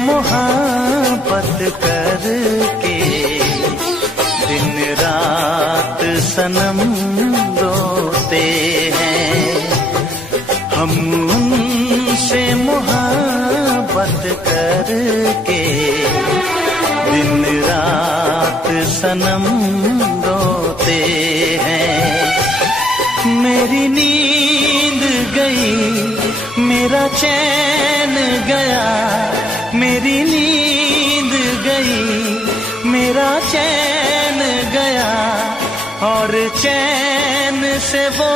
मोहब्बत करके दिन रात सनम रोते हैं। हम उनसे मोहब्बत करके दिन रात सनम रोते हैं। मेरी नींद गई, मेरा चैन गया, मेरी नींद गई, मेरा चैन गया, और चैन से वो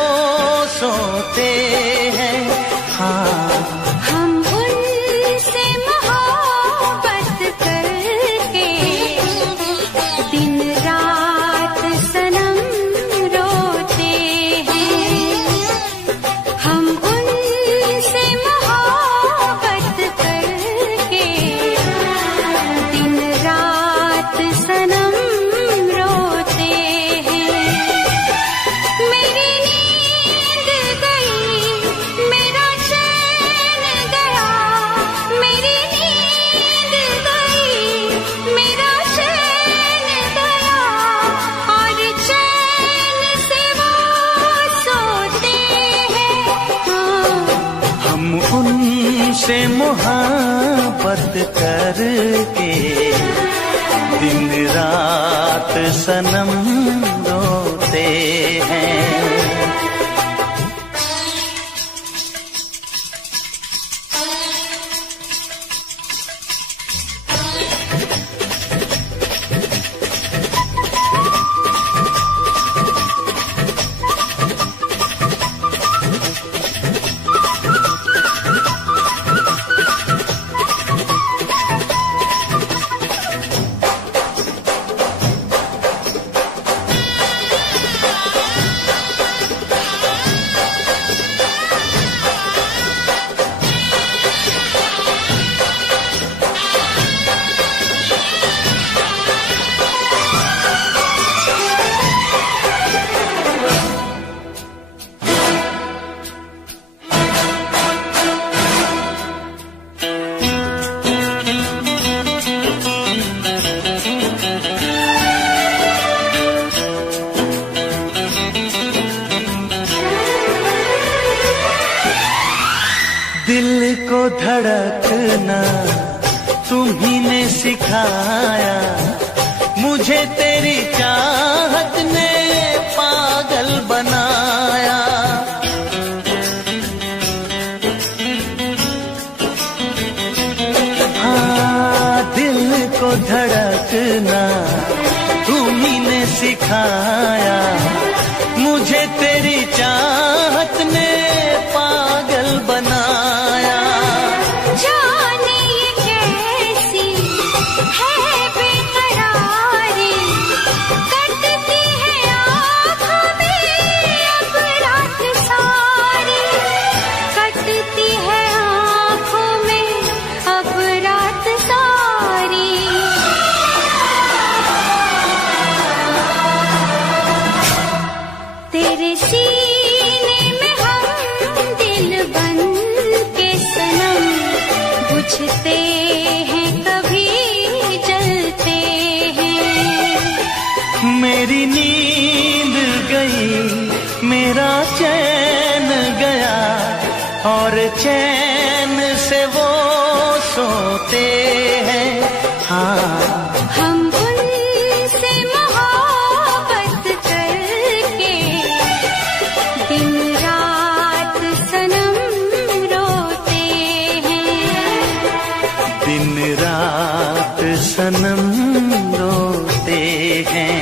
सोते हैं। हाँ, हम उनसे मोहब्बत करके दिन रात सनम रोते हैं। हम उनसे मोहब्बत करके दिन रात सनम रोते हैं। मेरी नींद गई, मेरा चैन गया, मेरी नींद गई, मेरा चैन गया, और चैन से वो सोते हैं। हाँ, हम उनसे मोहब्बत करके दिन रात सनम रोते हैं। दिल को धड़कना तुम्ही ने सिखाया, मुझे तेरी चाहत ने पागल बनाया। हाँ, दिल को धड़कना तुम्ही ने सिखाया, मुझे तेरी चाहत ने पागल बनाया। जाने ये कैसी है बेकरारी, कटती है आँखों में अब रात सारी, कटती है आँखों में अब रात सारी। तेरे सीने में हम दिल बन के सनम बुझते हैं, कभी जलते हैं। मेरी नींद गई, मेरा चैन गया, और चैन से वो सोते हैं। हाँ, हम उनसे मोहब्बत करके दिन रात सनम रोते हैं। दिन रात सनम रोते हैं।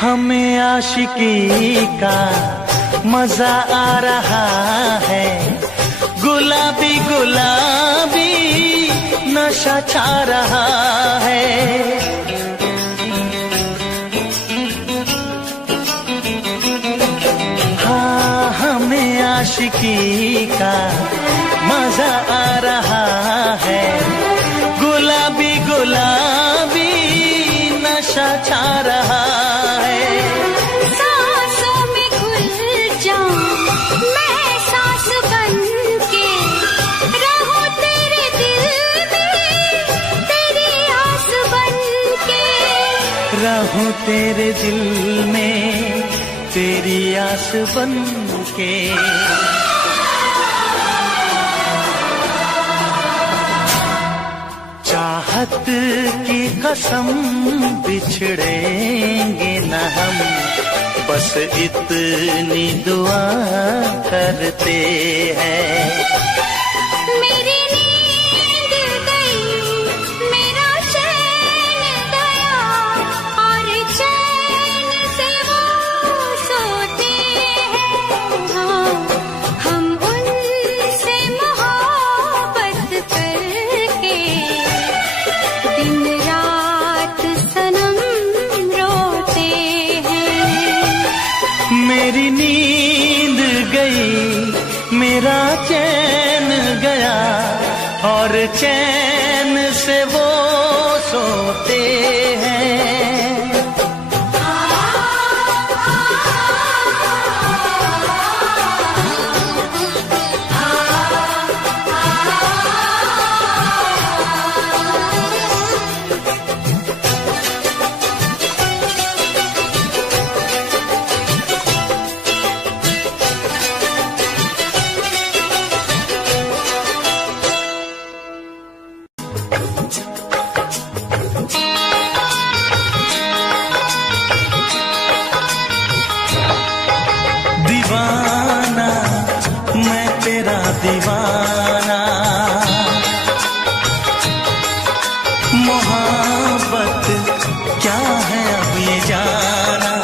हमें आशिकी का मजा आ रहा है, गुलाबी गुलाबी नशा छा रहा है। हाँ, हमें आशिकी का मजा आ रहा है, गुलाबी गुलाबी नशा छा रहा है। सांसों में घुल जाऊं मैं सांस बन के, रहूं तेरे दिल में तेरी आस बन के, रहूं तेरे दिल में तेरी आस बन के। चाहत की कसम बिछड़ेंगे न हम, बस इतनी दुआ करते हैं। मेरी नींद गई, मेरा चैन गया, और चैन से वो सोते हैं। हाँ, हम उनसे मोहब्बत करके दिन रात सनम रोते हैं। मेरी नींद गई, मेरा चैन गया, और चैन से वो सोते हैं। दीवाना मैं तेरा दीवाना, मोहब्बत क्या है अब ये जाना।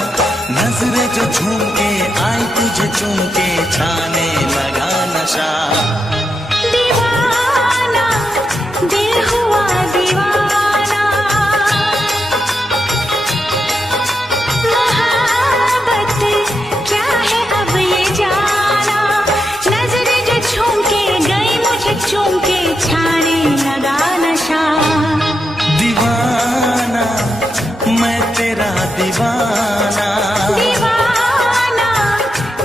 नजरें जो झूम के आई तुझे चूम के, छाने लगा नशा। दीवाना दिल हुआ दीवाना, मोहब्बत क्या है अब ये जाना। नजरें जो झूम के गई मुझे चूम के, छाने लगा नशा। दीवाना मैं तेरा दीवाना, दीवाना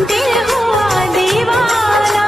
दिल हुआ दीवाना।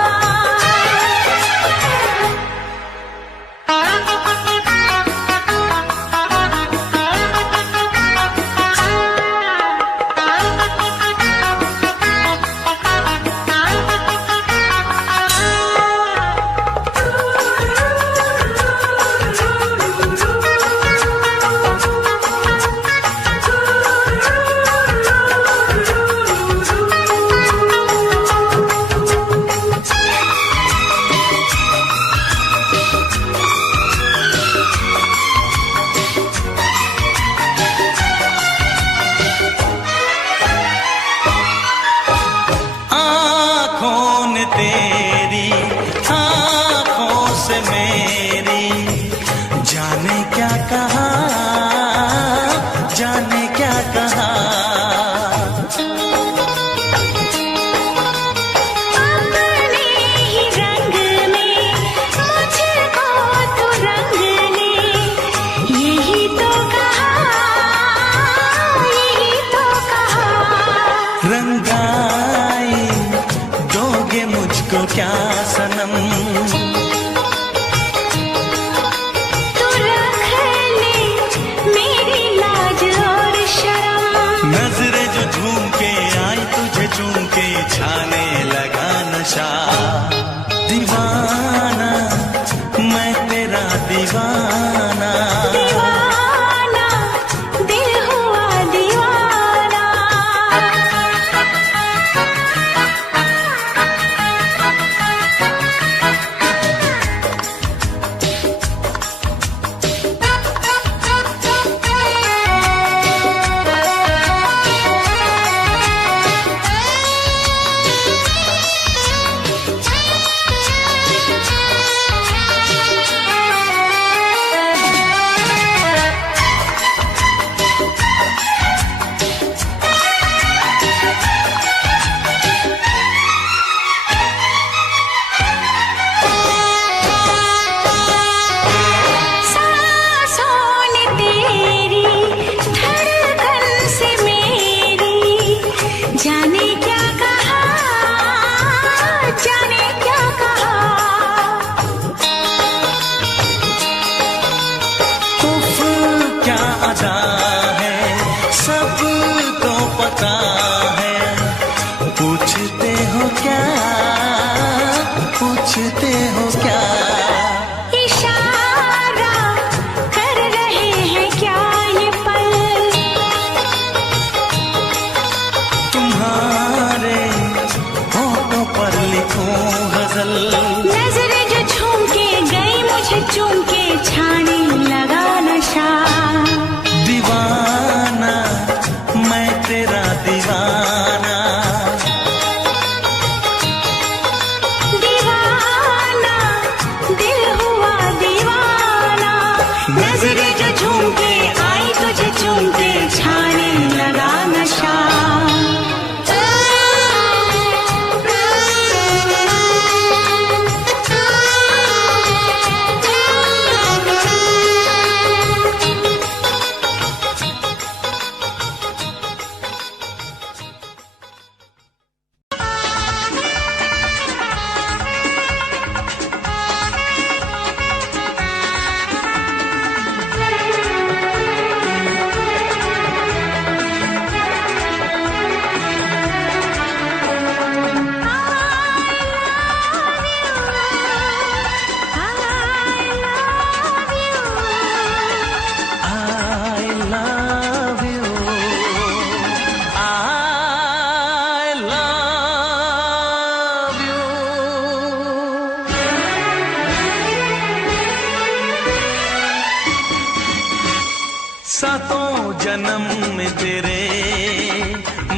सातों जन्म में तेरे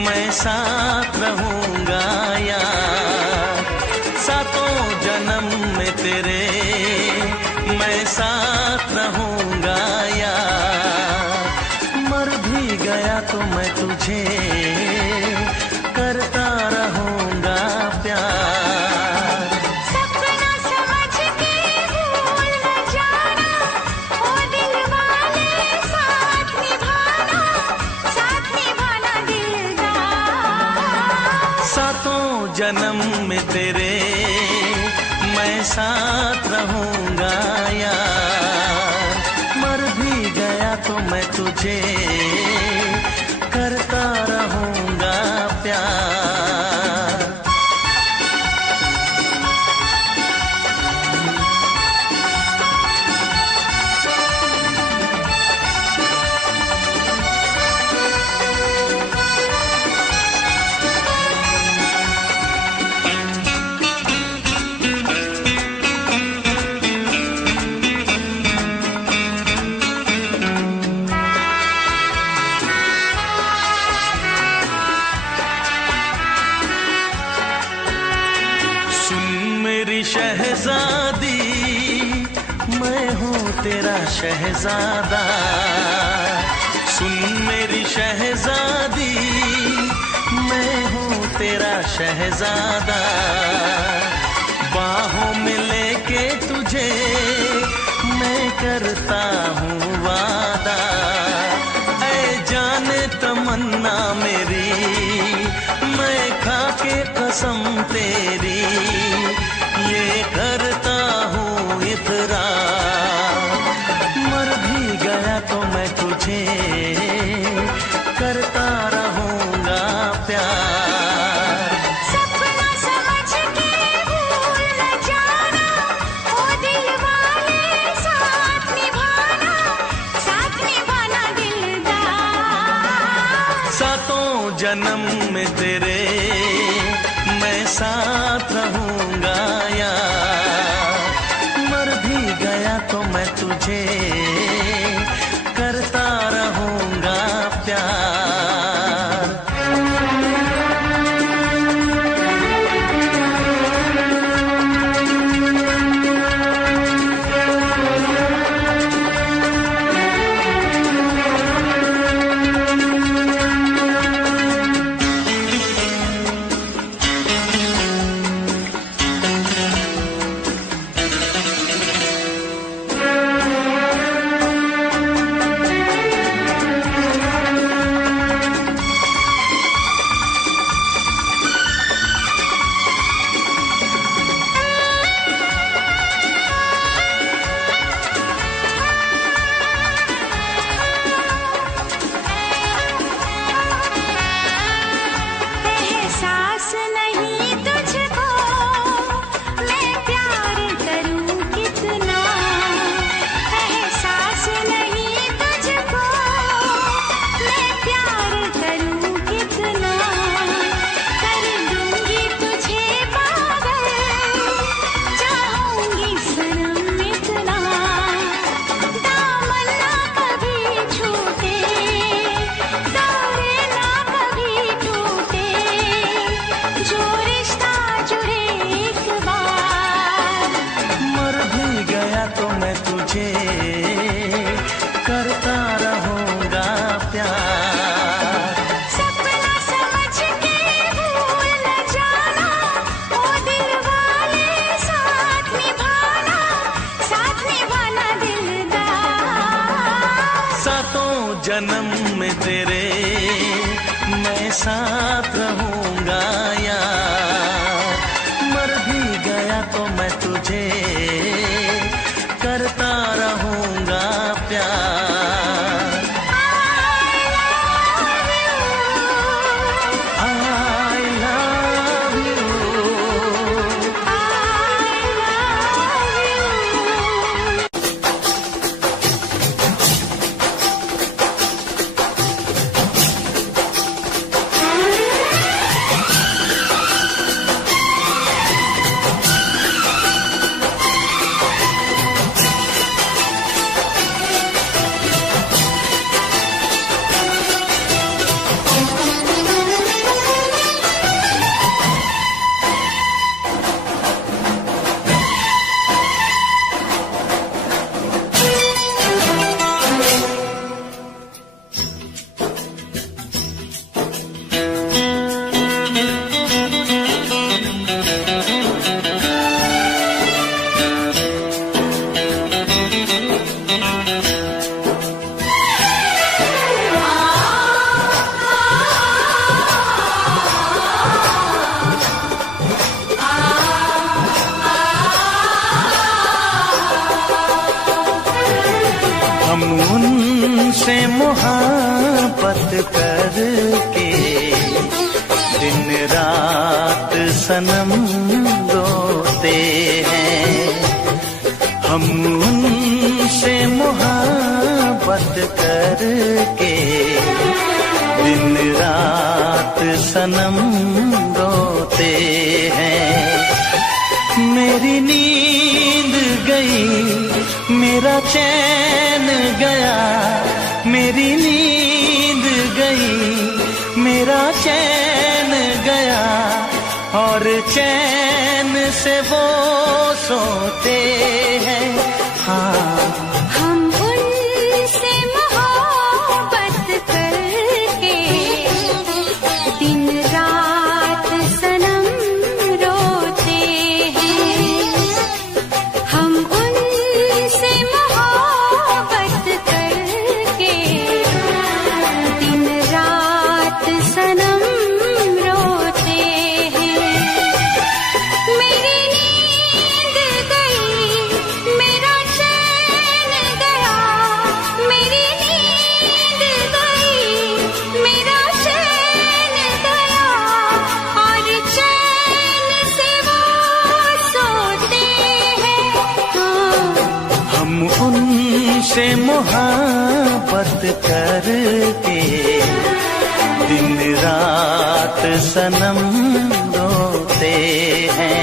मैं साथ रहूंगा यार, सातों जन्म में तेरे मैं साथ रहूंगा यार। मर भी गया तो मैं तुझे करता रहूंगा प्यार। सपना समझ के भूल न जाना, ओ दिल वाले साथ निभाना दिलदार। सातों जन्म में तेरे मैं साथ रहूंगा यार, मर भी गया तो मैं तुझे करता रहूंगा प्यार। शहजादी मैं हूँ तेरा शहजादा, सुन मेरी शहजादी मैं हूँ तेरा शहजादा। बाहों में लेके तुझे मैं करता हूँ वादा, ऐ जाने तमन्ना मेरी मैं खा के कसम तेरी ये करता हूँ इकरार। मर भी गया तो मैं तुझे करता रहूंगा प्यार। सपना समझ के भूल न जाना, ओ दिल वाले साथ निभाना दिलदार। सातों जन्म में तेरे मैं साथ रहूंगा यार, मर भी गया तो मैं तुझे करता रहूंगा प्यार। जन्म में तेरे मैं साथ रहूंगा यार, मर भी गया तो मैं तुझे करता रहूंगा प्यार। I love you, मोहब्बत करके दिन रात सनम रोते हैं। हम उनसे मोहब्बत करके दिन रात सनम रोते हैं। मेरी नींद गई, मेरा चैन गया, मेरी नींद गई, मेरा चैन गया, और चैन से वो सोते हैं। हाँ, हम उनसे मोहब्बत करके दिन रात सनम रोते हैं। हम उनसे मोहब्बत करके दिन रात सनम रोते हैं। मेरी नींद गई, मेरा चैन गया, मेरी नींद गई, मेरा चैन गया, और चैन से वो सोते हैं। हाँ, हम उनसे मोहब्बत करके दिन रात सनम रोते हैं।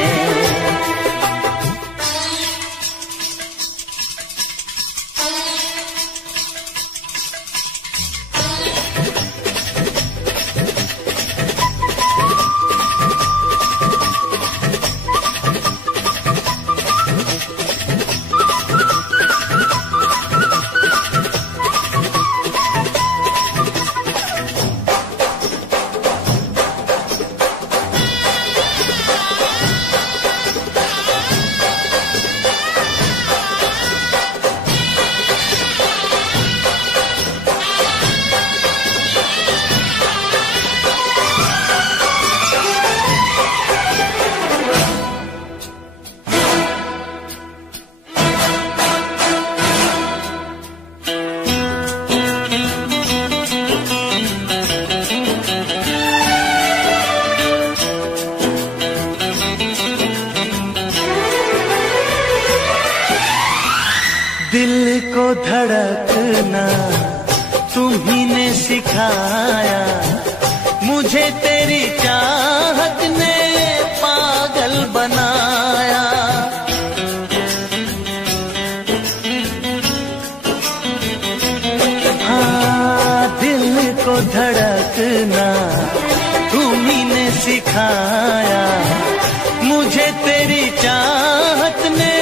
दिल को धड़कना तुम्ही ने सिखाया, मुझे तेरी चाहत ने पागल बनाया। हाँ, दिल को धड़कना तुम्ही ने सिखाया, मुझे तेरी चाहत ने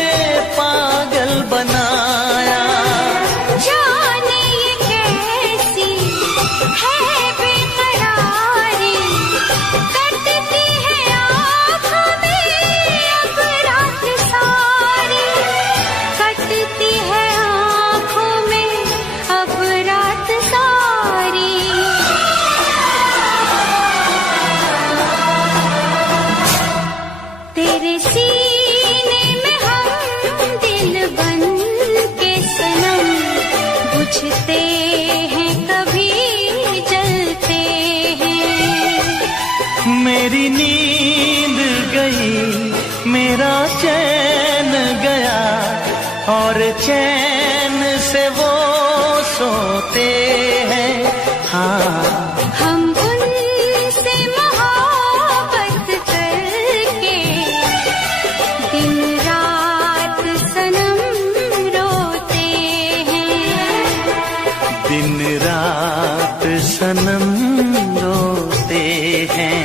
पागल बनाया। जाने ये कैसी है बेकरारी, कटती है आँखों में अब रात सारी, कटती है आँखों में अब रात सारी। तेरे सीने में हम दिल बन के सनम, बुझते हैं कभी जलते हैं। मेरी नींद गई, मेरा चैन गया, और चैन से वो सोते हैं। हाँ, हम उनसे मोहब्बत करके दिन रात सनम रोते हैं। दिन रात सनम रोते हैं।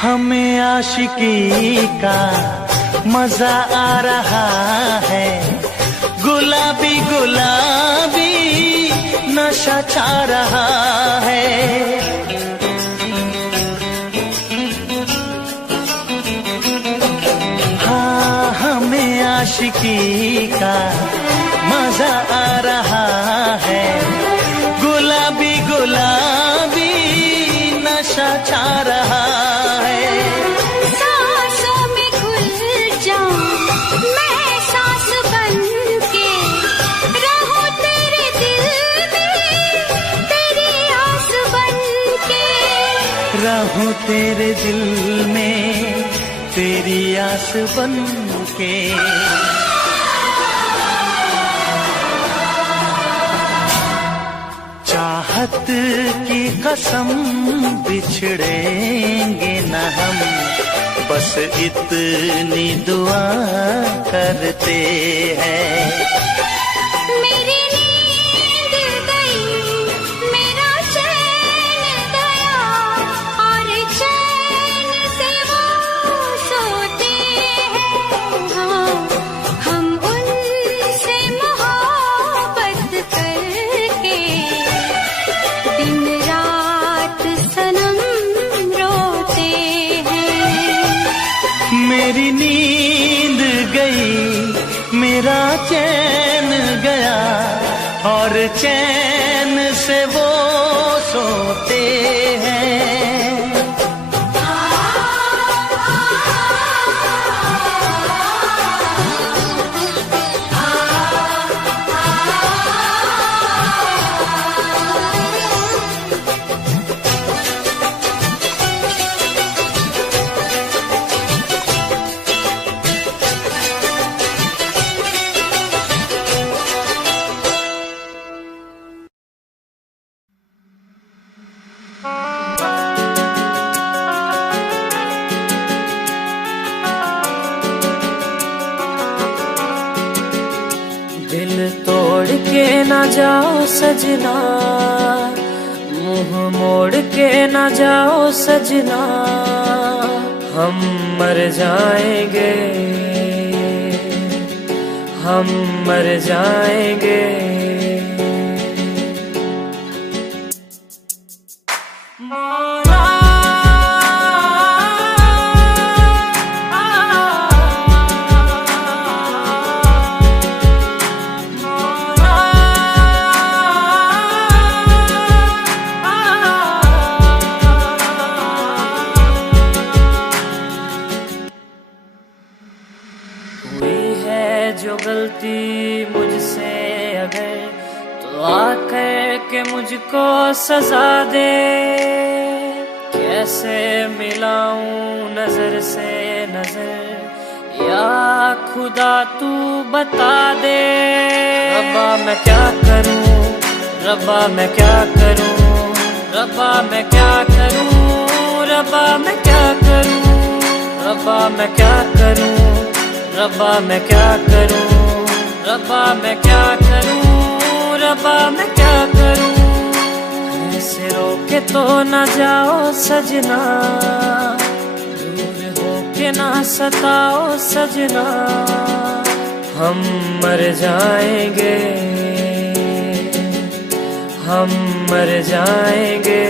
हमें आशिकी का मजा आ रहा है, गुलाबी गुलाबी नशा छा रहा है। हाँ, हमें आशिकी का मजा आ रहा है, गुलाबी गुलाबी नशा छा रहा है। सांसों में घुल जाऊं मैं सांस बन के, रहूं तेरे दिल में तेरी आस बन के, रहूं तेरे दिल में तेरी आस बन के। चाहत की कसम बिछड़ेंगे न हम, बस इतनी दुआ करते हैं। मेरी नींद गई मेरा चैन गया, और चैन से वो सोते हैं। हाँ, हम उनसे मोहब्बत करके दिन रात सनम रोते हैं। मेरी नींद गई मेरा चैन गया, और चैन से वो सोते हैं। दिल तोड़ के ना जाओ सजना, मुंह मोड़ के ना जाओ सजना, हम मर जाएंगे, हम मर जाएंगे। जो गलती मुझसे अगर, तो आकर के मुझको सजा दे। कैसे मिलाऊं नजर से नजर, या खुदा तू बता दे। रब्बा मैं क्या करूं, रब्बा मैं क्या करूं, रब्बा मैं क्या करूं, रब्बा मैं क्या करूं, रब्बा मैं क्या करूं, रब्बा मैं क्या करूं, रब्बा मैं क्या करूं, रब्बा मैं क्या करूं। ऐसे रोके तो ना जाओ सजना, दूर होके ना सताओ सजना, हम मर जाएंगे, हम मर जाएंगे।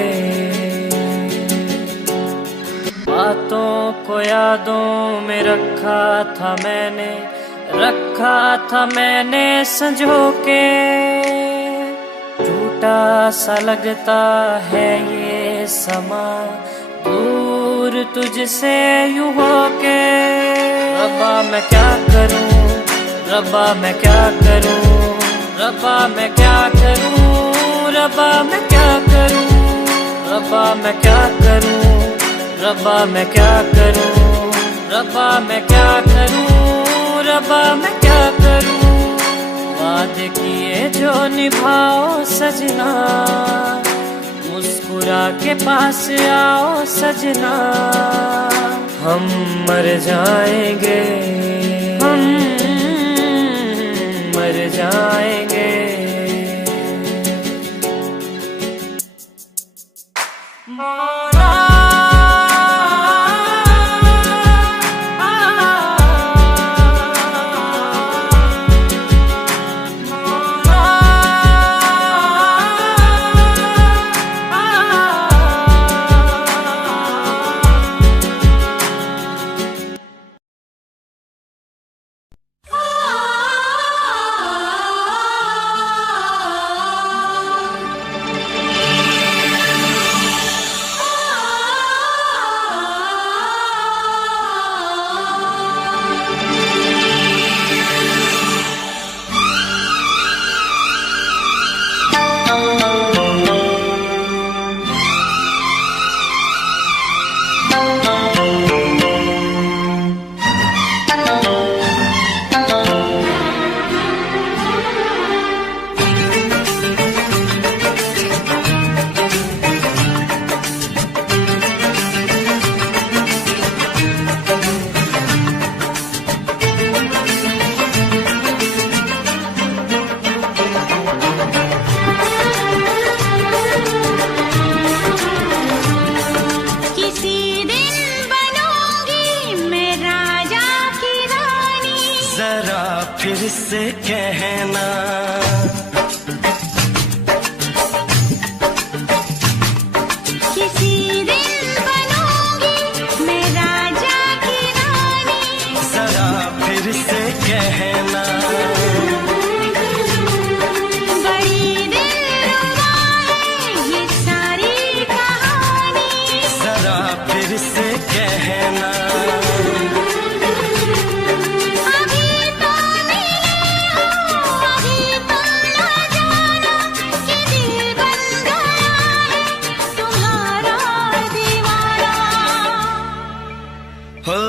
बातों को यादों में रखा था मैंने, रखा था मैंने संजो के। टूटा सा लगता है ये समा, दूर तुझसे यूं होके। रब्बा मैं क्या करूं, रब्बा मैं क्या करूं, रब्बा मैं क्या करूं, रब्बा मैं क्या करूं, रब्बा मैं क्या करूं, रब्बा मैं क्या करूं, रब्बा मैं क्या करूं, रब्बा मैं क्या करूं। वादे किए जो निभाओ सजना, मुस्कुरा के पास आओ सजना, हम मर जाएंगे, हम मर जाएंगे। मौला फिर से कहना। किसी दिन बनूंगी मैं राजा की रानी, जरा फिर से कहना। बड़ी दिलरुबा है ये सारी कहानी, जरा फिर से कहना। अभी तो मिले हो, अभी तुम ना जाना कि दिल बन गया है तुम्हारा दीवाना। हो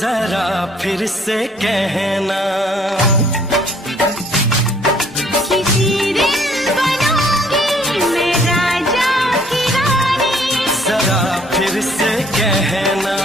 जरा फिर से कहना। किसी दिन बनूंगी मैं राजा की रानी, जरा फिर से कहना।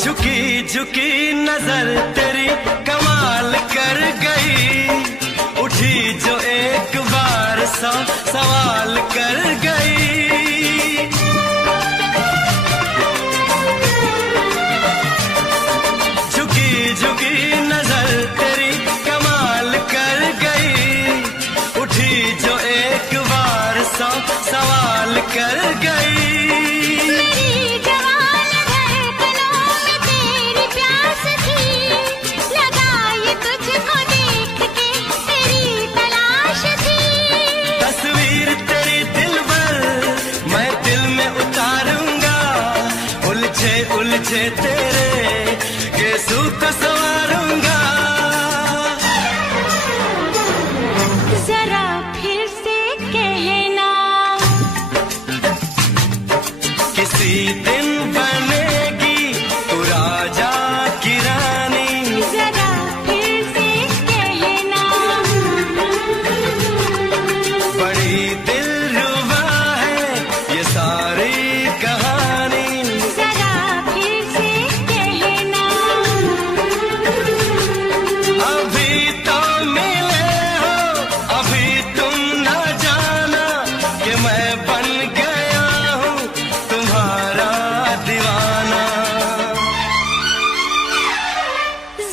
झुकी झुकी नजर तेरी कमाल कर गई, उठी जो एक बार सौ सवाल कर गई। झुकी झुकी नजर तेरी कमाल कर गई, उठी जो एक बार सौ सवाल कर गई। मेरी जवान धड़कनों में तेरी प्यास थी, लगाई तुझको देख के तेरी तलाश थी। तस्वीर तेरी दिल भर मैं दिल में उतारूंगा, उलझे उलझे तेरे केसू को संवारूंगा। जरा फिर से कहना, किसी दिन बनेगी तू राजा की रानी, जरा फिर से कहना। बड़ी दिलरुबा है ये सारी कहानी। जरा फिर से कहना, अभी तो मिले हो, अभी तुम ना जाना कि मैं बन गया हूँ तुम्हारा दीवाना।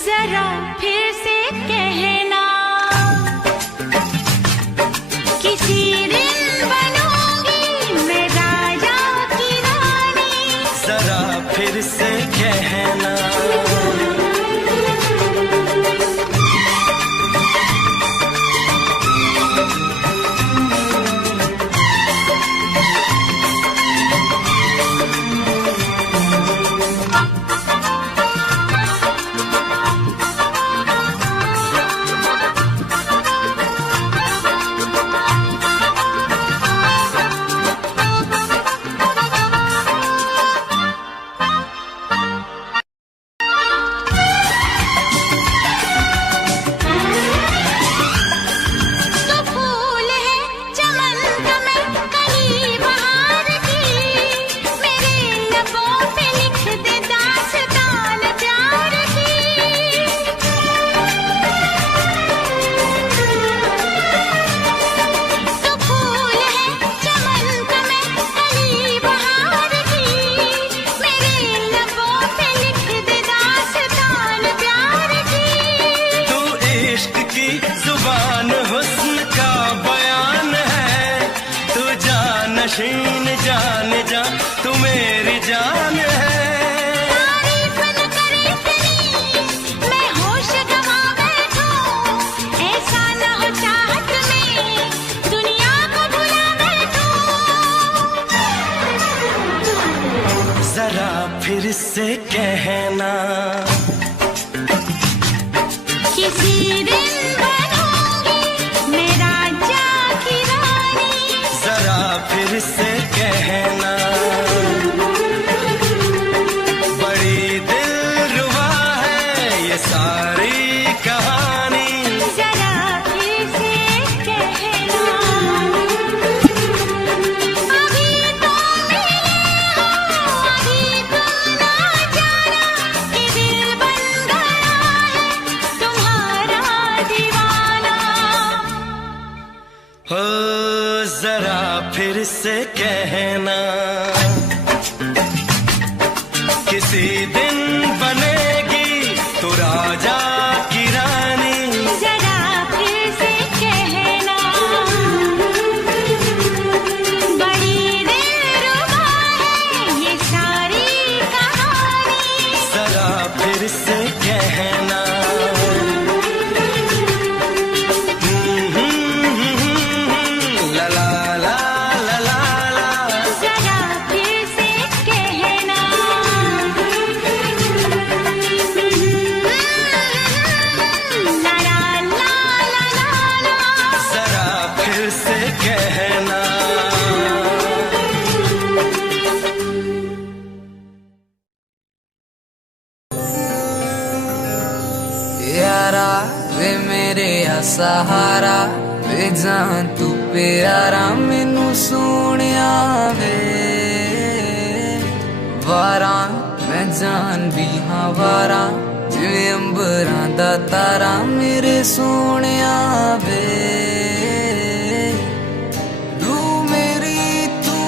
जरा फिर से कहना, किसी दिन बनूंगी मैं राजा की रानी, जरा फिर से कहना। तो फूल है चमन का मैं कली बहार की, मेरे लबों पे लिख दे दास्तान प्यार की। तो फूल है चमन का मैं कली बहार की, मेरे लबों पे लिख दे दास्तान प्यार की। तू इश्क की जुबान हुस्न का बयान है, तू जानशीन जान जा तू मेरी जान है। तारीफ न करे इतनी मैं होश गवा बैठूं, ऐसा न हो चाहत में दुनिया को भुला बैठूं। जरा फिर से कहना, किसी दिन बनूंगी मैं राजा की रानी, जरा फिर से कहना। बड़ी हो जरा फिर से कहना, किसी दिन बनेगी तू राजा की रानी। जरा फिर से कहना, बड़ी दिलरुबा है ये सारी कहानी। जरा फिर से कहना, ला ला ला ला ला ला। जरा फिर से कहना, ला ला ला ला ला ला। जरा फिर से कहना। यारा वे मेरे सहारा, वे जान तू प्यारा मैनू सोनिया वे। वारा मैं जान भी हाँ वारा, जिवें अंबरां दा तारा मेरे सोनिया वे। रूह मेरी तू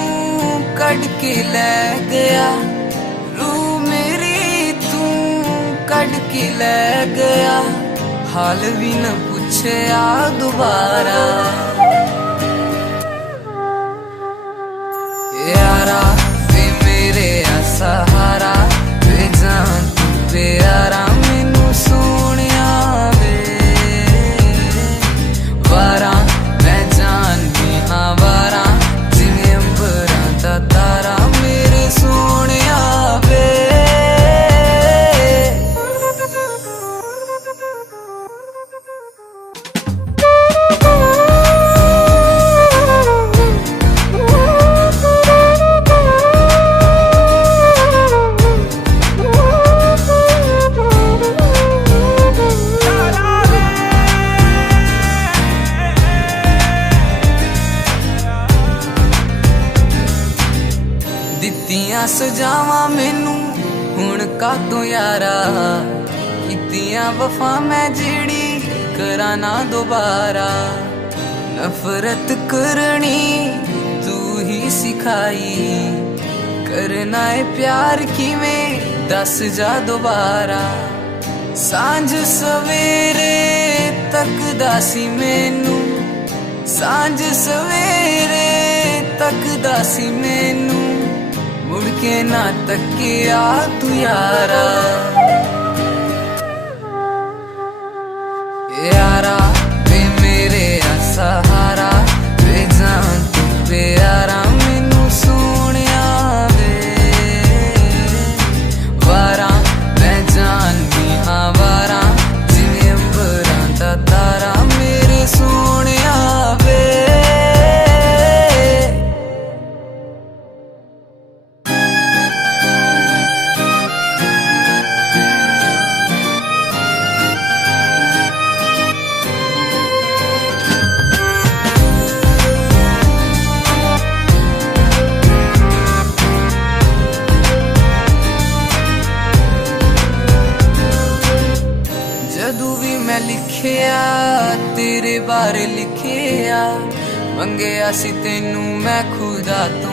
कट के ले गया, रूह मेरी तू कट के ले गया, हाल भी न पूछया दोबारा। यारा वे मेरे सहारा, वे जान तू प्यारा मैनू सोनिया वे। वारा मैं जान भी हाँ वारा, जिवें अंबरां दा तारा मेरे सोनिया वे। दित्तियां सजावां मैनू हुण कातों यारा, कीतियां वफा मैं जेड़ी करा ना दोबारा। नफरत करनी तू ही सिखाई, करना है प्यार किवें दस जा दोबारा। सांझ सवेरे तकदा सी मैनू, सांझ सवेरे तकदा सी मैनू, मुड़ के ना तकिया तू यारा। यारा वे मेरे सहारा, वे जान तू प्यारा मैनू सोनिया वे। वारा मैं जान भी हाँ वारा, जिवें अंबरां दा तारा मेरे सोनिया वे। जदू भी मैं लिखिया तेरे बारे लिखिया, मंगया सी तेनू मैं खुदा तो।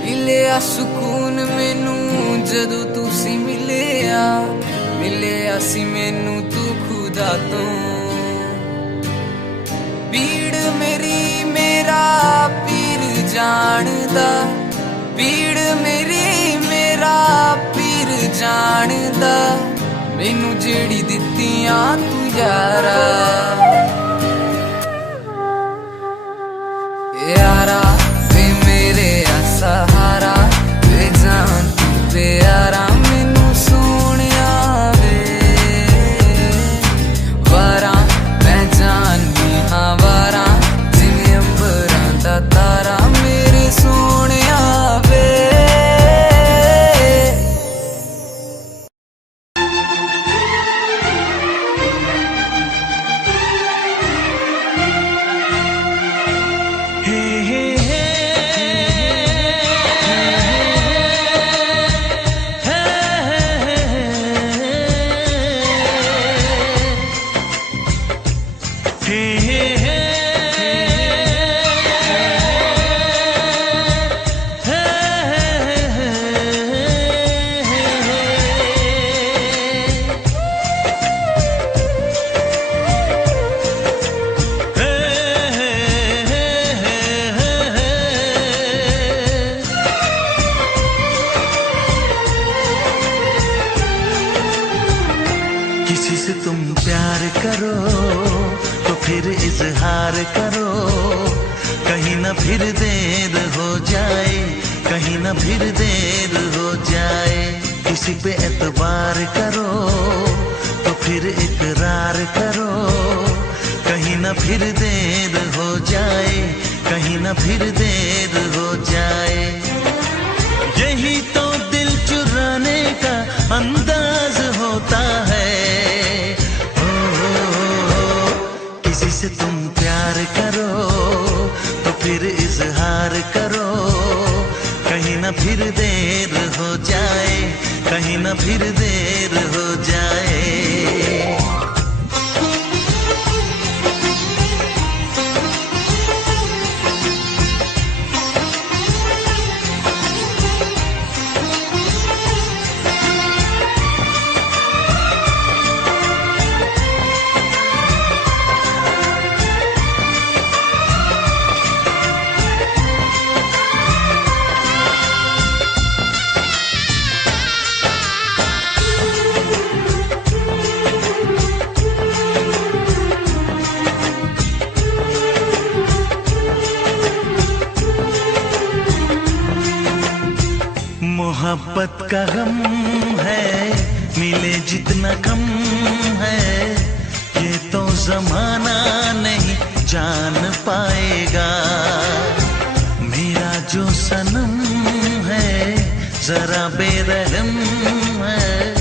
मिलिया सुकून मैनू जदू तू सी मिलिया, मिलिया सी मैनू तू खुदा तो। पीड़ मेरी मेरा पीर जानदा, पीड़ मेरी मेरा पीर जानदा, मैनू जेड़ी दित्तियां तू यारा। यारा वे मेरे सहारा, वे जान तू प्यारा मैनू सोनिया वे। वारा मैं जान भी हाँ वारा, जिवें अंबरां दा तारा मेरे सोनिया वे। किसी से तुम प्यार करो तो फिर इजहार करो, कहीं ना फिर देर हो जाए, कहीं ना फिर देर हो जाए। किसी पे एतबार करो तो फिर इकरार करो, कहीं ना फिर देर हो जाए, कहीं ना फिर देर हो जाए। यही तो दिल चुराने का अंदाज होता है। किसी से तुम प्यार करो तो फिर इजहार करो, कहीं ना फिर देर हो जाए, कहीं ना फिर देर हो जाए। मोहब्बत का गम है, मिले जितना कम है, ये तो जमाना नहीं जान पाएगा। मेरा जो सनम है जरा बेरहम है,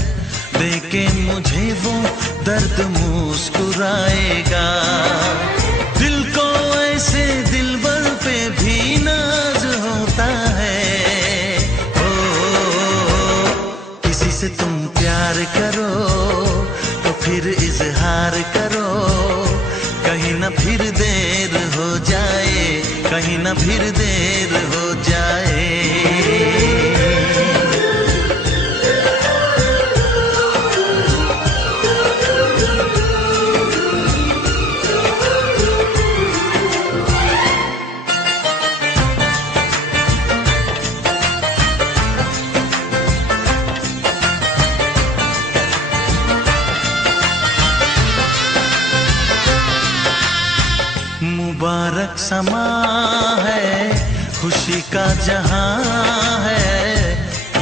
देखे मुझे वो दर्द मुस्कुराएगा। दिल को ऐसे दिलबर पे भी नाज होता है। से तुम प्यार करो तो फिर इजहार करो, कहीं ना फिर देर हो जाए, कहीं ना फिर देर हो जाए। मुबारक समा है, खुशी का जहां है,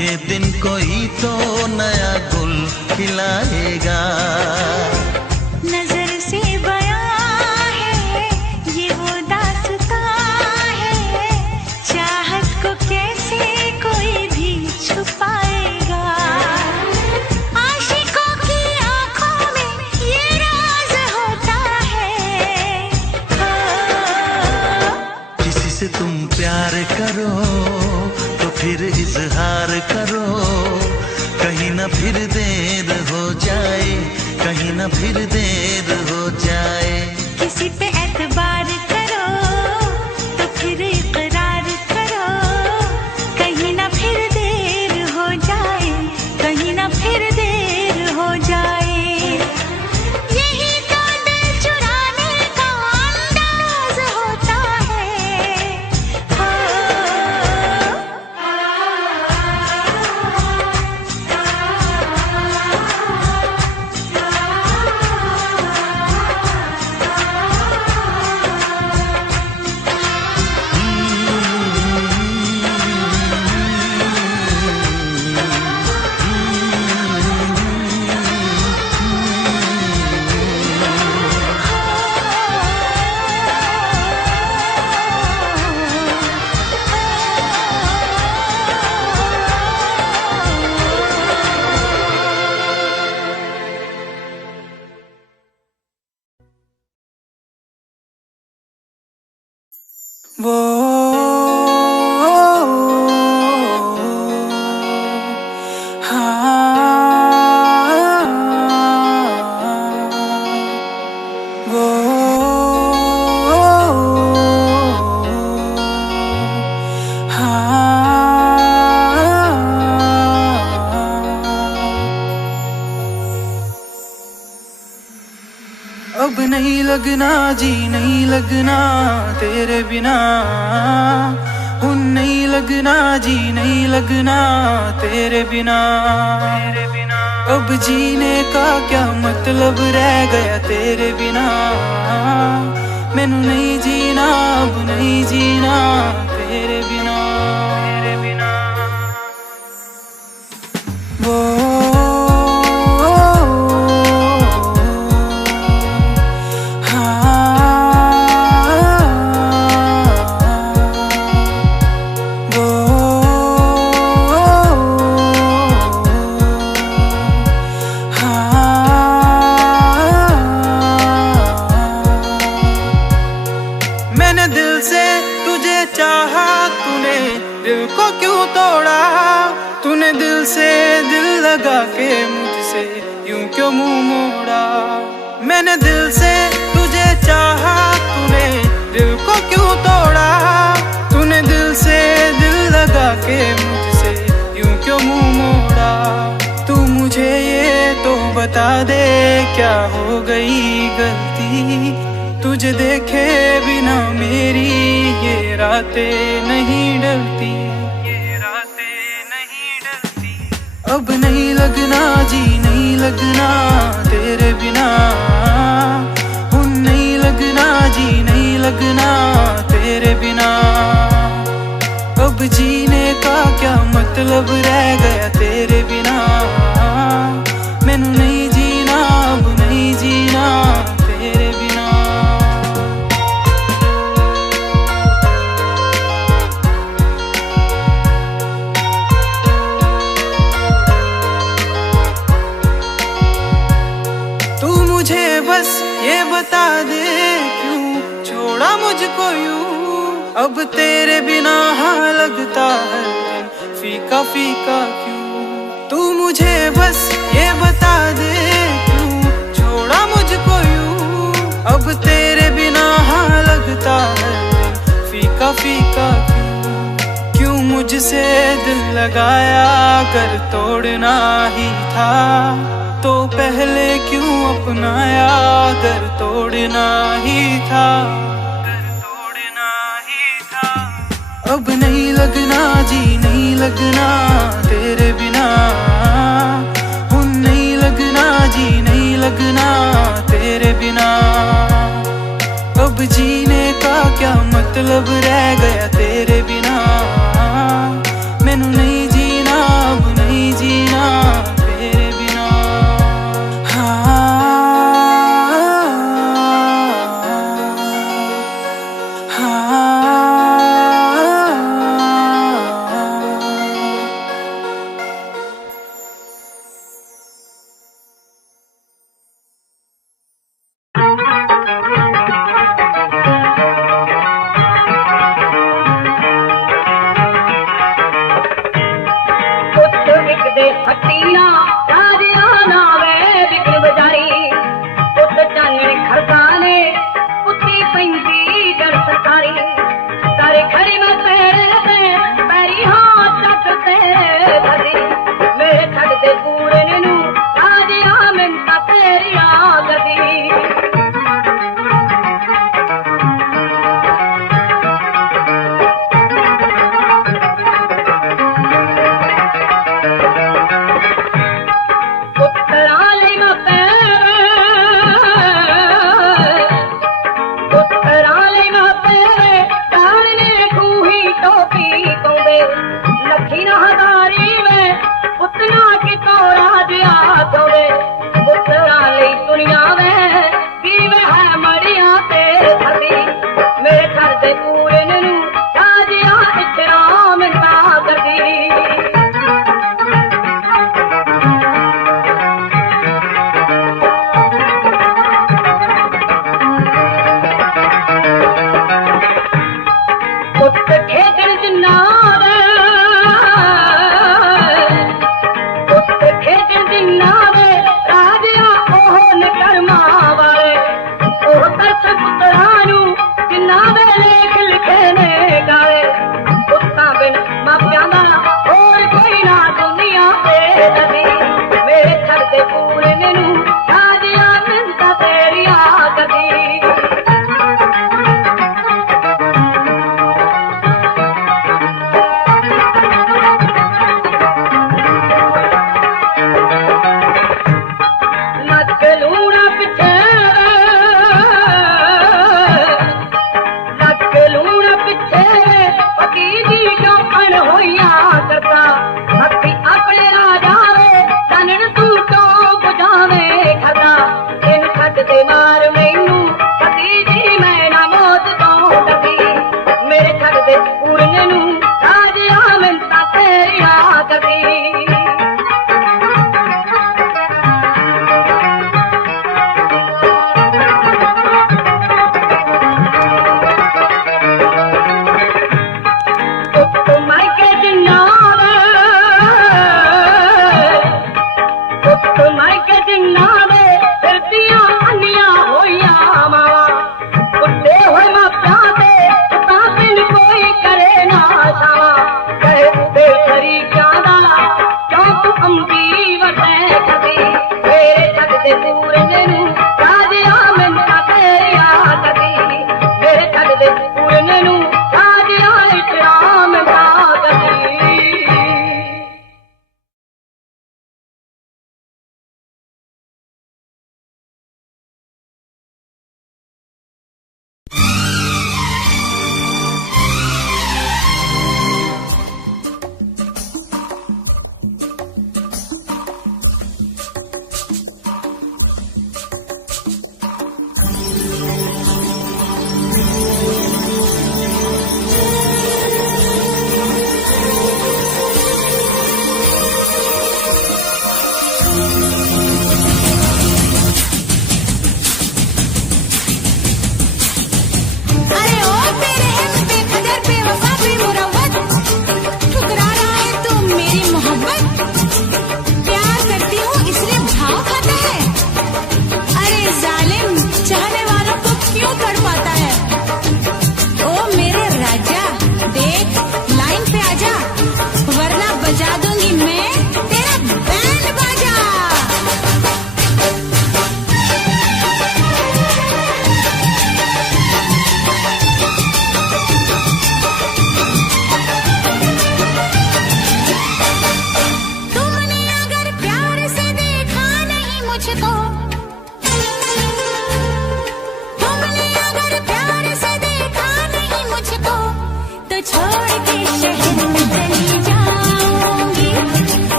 ये दिन कोई तो नया गुल खिलाएगा। नजर से बयां है ये वो दास्तां है, चाहत को कैसे कोई भी छुपाएगा। आशिकों की आंखों में ये राज होता है। किसी से तुम प्यार करो तो फिर इजहार करो, कहीं ना फिर देर हो जाए, कहीं ना फिर देर हो जाए। किसी पे एतबार करो तो फिर इकरार करो, कहीं ना फिर देर हो जाए, कहीं ना फिर देर हो जाए। यही तो दिल चुराने का अंदाज होता है। वो हाँ वो लगना जी नहीं लगना तेरे बिना, नहीं लगना जी नहीं लगना तेरे बिना। अब जीने का क्या मतलब रह गया तेरे बिना, मैनू नहीं जीना अब नहीं जीना तेरे बिना। वो मैंने दिल से तुझे चाहा, तूने दिल को क्यों तोड़ा, तूने दिल से दिल लगा के मुझसे यूं क्यों मुंह मोड़ा। मैंने दिल से तुझे चाहा, तूने दिल को क्यों तोड़ा, तूने दिल से दिल लगा के मुझसे यूं क्यों मुंह मोड़ा। तू मुझे ये तो बता दे क्या हो गई गलती, तुझे देखे बिना मेरी ये रातें नहीं डलती, ये रातें नहीं डलती। अब नहीं लगना जी नहीं लगना तेरे बिना, नहीं लगना जी नहीं लगना तेरे बिना। अब जीने का क्या मतलब रह गया तेरे बिना, मैनू नहीं जीना अब नहीं जीना तेरे बिना। मुझे बस ये बता दे क्यों छोड़ा मुझको यूं, अब तेरे बिना हाँ लगता है दिन फीका फीका क्यों। तू मुझे बस ये बता दे क्यों छोड़ा मुझको यूं, अब तेरे बिना हाँ लगता है दिन फीका फीका क्यों। क्यों मुझसे दिल लगाया कर तोड़ना ही था, तो पहले क्यों अपनाया अगर तोड़ना ही था, तोड़ना ही था। अब नहीं लगना जी नहीं लगना तेरे बिना, नहीं लगना जी नहीं लगना तेरे बिना। अब जीने का क्या मतलब रह गया तेरे बिना, मैनू नहीं जीना अब नहीं जीना तेरे बिना।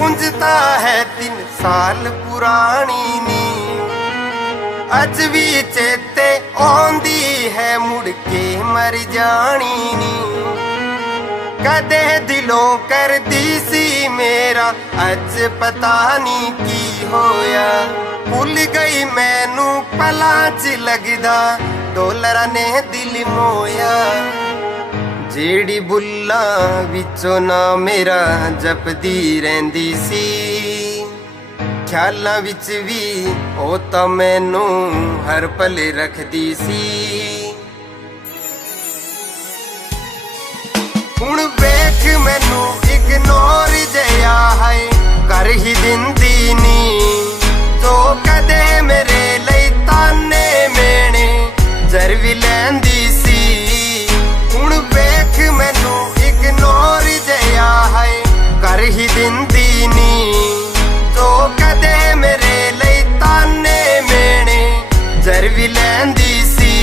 ਉਂਝਤਾ ਹੈ 3 ਸਾਲ ਪੁਰਾਣੀ ਨੀ ਅੱਜ ਵੀ ਚੇਤੇ ਆਉਂਦੀ ਹੈ ਮੁੜ ਕੇ ਮਰ ਜਾਣੀ ਨੀ ਕਦੇ ਦਿਲੋਂ ਕਰਦੀ ਸੀ ਮੇਰਾ ਅੱਜ ਪਤਾ ਨਹੀਂ ਕੀ ਹੋਇਆ ਭੁੱਲ ਗਈ ਮੈਨੂੰ ਪਲਾਂ 'ਚ ਲੱਗਦਾ ਡੋਲਰਾਂ ਨੇ ਦਿਲ ਮੋਇਆ ਜਿਹੜੀ ਬੁੱਲਾਂ ਵਿੱਚੋਂ ਨਾ ਮੇਰਾ ਜਪਦੀ ਰਹਿੰਦੀ ਸੀ ਖਿਆਲਾਂ ਵਿੱਚ ਵੀ ਉਹ ਤਾਂ ਮੈਨੂੰ ਹਰ ਪਲ ਰੱਖਦੀ ਸੀ ਹੁਣ ਵੇਖ ਮੈਨੂੰ ਇਗਨੋਰ ਜਿਹਾ ਹੈ ਕਰ ਹੀ ਦਿੰਦੀ ਨੀ ਤੋ ਕਦੇ ਮੇਰੇ ਲਈ ਤਾਨੇ ਮੇਣੇ ਜ਼ਰ ਵੀ ਲੈਂਦੀ ਸੀ ਹੁਣ ਵੇਖ ਮੈਨੂੰ ਇਗਨੋਰ ਜਿਹਾ ਹੈ ਕਰ ਹੀ ਦਿੰਦੀ ਨੀ ਤੋ ਕਦੇ ਮੇਰੇ ਲਈ ਤਾਨੇ ਮੇਣੇ ਜ਼ਰ ਵੀ ਲੈਂਦੀ ਸੀ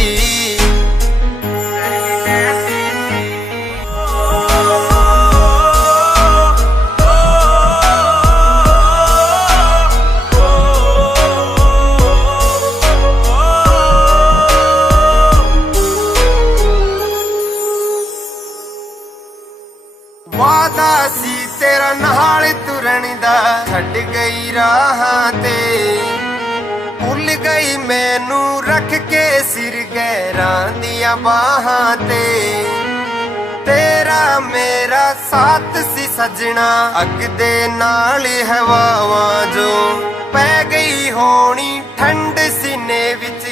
ਵਾਦਾ ਸੀ ਤੇਰਾ ਨਾਲ ਤੁਰਨ ਦਾ ਛੱਡ ਗਈ ਰਾਹਾਂ ਤੇ ਭੁੱਲ ਗਈ ਮੈਨੂੰ ਰੱਖ ਕੇ ਸਿਰ ਗਹਿਰਾਂ ਦੀਆਂ ਬਾਹਾਂ ਤੇ ਤੇਰਾ ਮੇਰਾ ਸਾਥ ਸੀ ਸਜਣਾ ਅੱਗ ਦੇ ਨਾਲ ਹਵਾਵਾਂ ਜੋ ਪੈ ਗਈ ਹੋਣੀ ਠੰਡ ਸੀਨੇ ਵਿੱਚ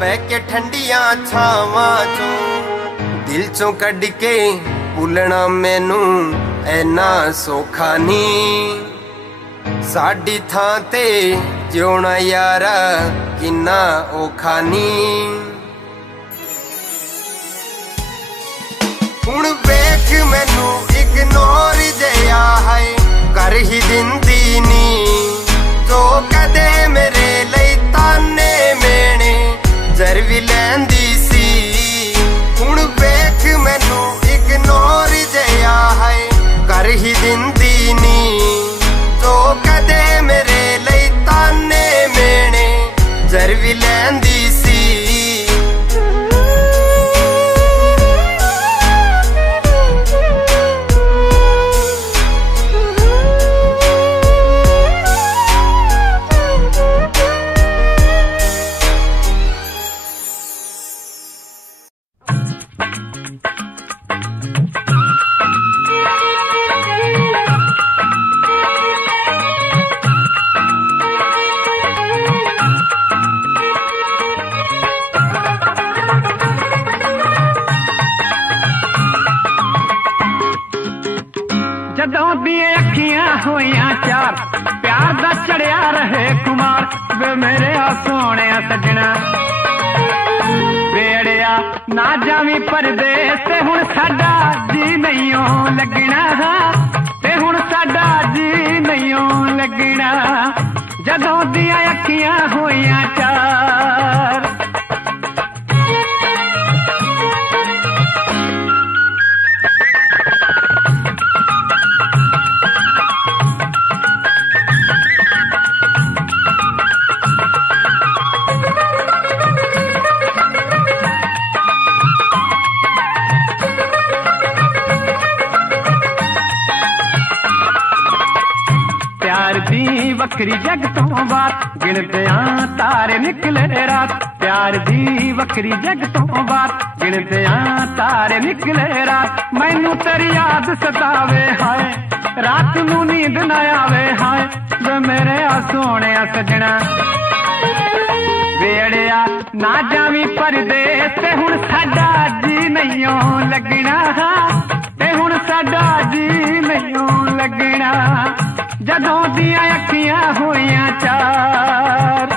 ਬਹਿ ਕੇ ਠੰਡੀਆਂ ਛਾਵਾਂ ਚੋਂ ਦਿਲ ਚੋਂ ਕੱਢ ਕੇ ਭੁੱਲਣਾ ਮੈਨੂੰ ਐਨਾ ਸੌਖਾ ਨੀ ਸਾਡੀ ਥਾਂ ਤੇ ਜਿਉਣਾ ਯਾਰਾ ਕਿੰਨਾ ਔਖਾ ਨੀ ਹੁਣ ਵੇਖ ਮੈਨੂੰ ਇਗਨੋਰ ਜਿਹਾ ਹੈ ਕਰ ਹੀ ਦਿੰਦੀ ਨੀ ਤੋ ਕਦੇ ਮੇਰੇ ਲਈ ਤਾਨੇ ਮੇਣੇ ਜ਼ਰ ਵੀ ਲੈਂਦੀ ਸੀ ਹੁਣ ਵੇਖ ਮੈਨੂੰ ਇਗਨੋਰ ਜਿਹਾ ਹੈ ਕਰ ਹੀ ਦਿੰਦੀ ਨੀ ਤੋ ਕਦੇ ਮੇਰੇ ਲਈ ਤਾਨੇ ਮੇਣੇ ਜ਼ਰ ਵੀ ਲੈਂਦੀ ਸੀ ਜਦੋਂ ਦੀਆਂ ਅੱਖੀਆਂ ਹੋਈਆਂ ਚਾਰ ਪਿਆਰ ਦਾ ਚੜਿਆ ਰਹੇ ਕੁਮਾਰ ਵੇ ਮੇਰੇ ਆ ਸੋਹਣਿਆ ਸੱਜਣਾ ਵੇੜਿਆ ਨਾ ਜਾਵੀਂ ਪਰਦੇਸ ਤੇ ਹੁਣ ਸਾਡਾ ਜੀ ਨਹੀਂਓ ਲੱਗਣਾ ਤੇ ਹੁਣ ਸਾਡਾ ਜੀ ਨਹੀਂਓ ਲੱਗਣਾ ਜਦੋਂ ਦੀਆਂ ਅੱਖੀਆਂ ਹੋਈਆਂ ਚਾਰ ਵੱਖਰੀ ਜਗ ਤੋਂ ਬਾਤ ਗਿਣਦਿਆਂ ਤਾਰੇ ਨਿਕਲੇ ਰਾਤ ਪਿਆਰ ਦੀ ਵੱਖਰੀ ਜਗ ਤੋਂ ਬਾਤ ਗਿਣਦਿਆਂ ਤਾਰੇ ਨਿਕਲੇ ਰਾਤ ਮੈਨੂੰ ਤੇਰੀ ਯਾਦ ਸਤਾਵੇ ਹਾਏ ਰਾਤ ਨੂੰ ਨੀਂਦ ਨਾ ਆਵੇ ਹਾਏ ਵੇ ਮੇਰੇ ਆ ਸੋਹਣਿਆ ਸੱਜਣਾ ਵੇੜਿਆ ਨਾ ਜਾਵੀਂ ਪਰਦੇਸ ਤੇ ਹੁਣ ਸਾਡਾ ਜੀ ਨਹੀਂਓ ਲੱਗਣਾ ਤੇ ਹੁਣ ਸਾਡਾ ਜੀ ਨਹੀਂਓ ਲੱਗਣਾ ਜਦੋਂ ਦੀਆਂ ਅੱਖੀਆਂ ਹੋਈਆਂ ਚਾਰ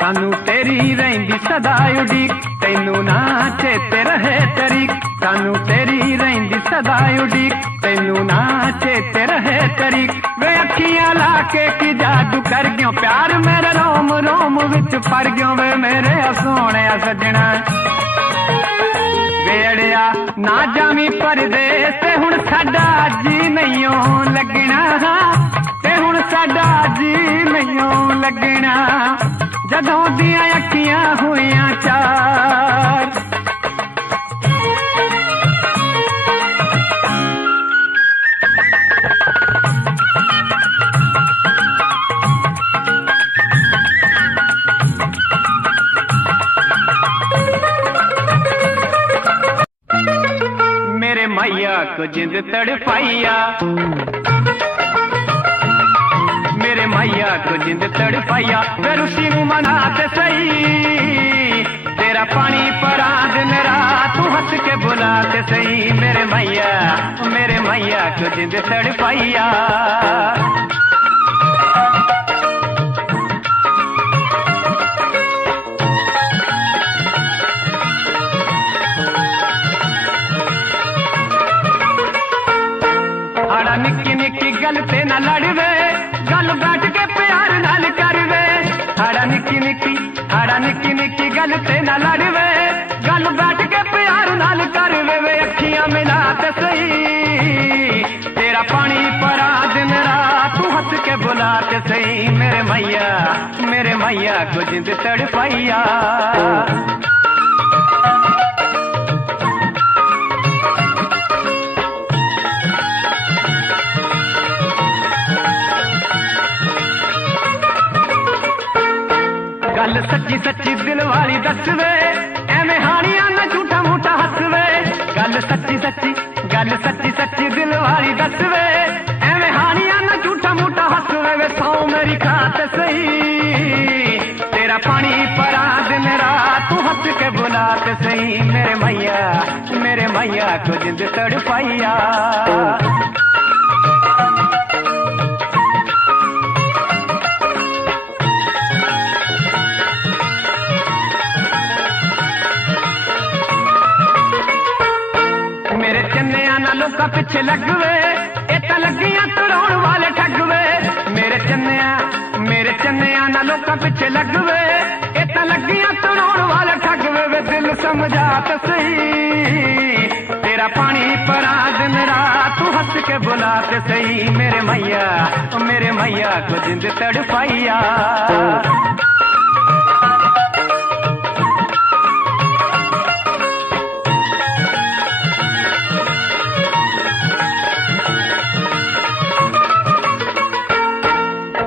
ਸਾਨੂੰ ਤੇਰੀ ਰਹਿੰਦੀ ਸਦਾ ਉਡੀਕ ਤੈਨੂੰ ਨਾ ਚੇਤੇ ਰਹੇ ਤਰੀਕ ਸਾਨੂੰ ਤੇਰੀ ਰਹਿੰਦੀ सदा उड़ीक तेनू ना चेते रहे तरीक वे अखियां लाके की जादू कर गयो प्यार मेरे रोम रोम विच फड़ गयो वे मेरे सोने सजना वेड़िया ना जामी परदेस ते हुण साडा जी नहीं लगना ते हुण साडा जी नहीं लगना जदों दियां अखियां हुईयां चार मेरे मैया को जिंद तड़पाइया मेरे मैया को जिंद तड़पाइया फिर उसी नू मनाते सही तेरा पानी परा दिन रात तू हंस के बुलाते सही मेरे मैया को जिंद तड़पाइया निक्की निक्की गल ते न लड़वे गल बैठ के प्यार नाल करवे हाड़ा निक्की निक्की गल ते न लड़वे गल बैठ के प्यार नाल करवे वे अखियां मिला ते सही तेरा पानी परा दिन रात तू हंस के बुला ते सही मेरे मैया को जिंद तड़पाइया गल सच्ची सच्ची दिल वाली दसवे एवें हानियां ना झूठा मूठा हसवे गल सच्ची सच्ची दिल वाली दसवे एवें हानियां ना झूठा मूठा हसवे वे सौ मेरी खात सही तेरा पानी परा दिन रात तू हंस के बुलाते सही मेरे मैया को जिंद तड़पाइया मेरे चन्निया ना लोका पिछे लगवे इतना लगियां तुड़ाउण वाले ठगवे मेरे चन्निया ना लोका पिछे लगवे इतना लगियां तुड़ाउण वाले ठगवे वे दिल समझा तो सही तेरा पानी परा दिन रात तू हंस के बुलाते सही मेरे मैया को जिंद तड़पाइया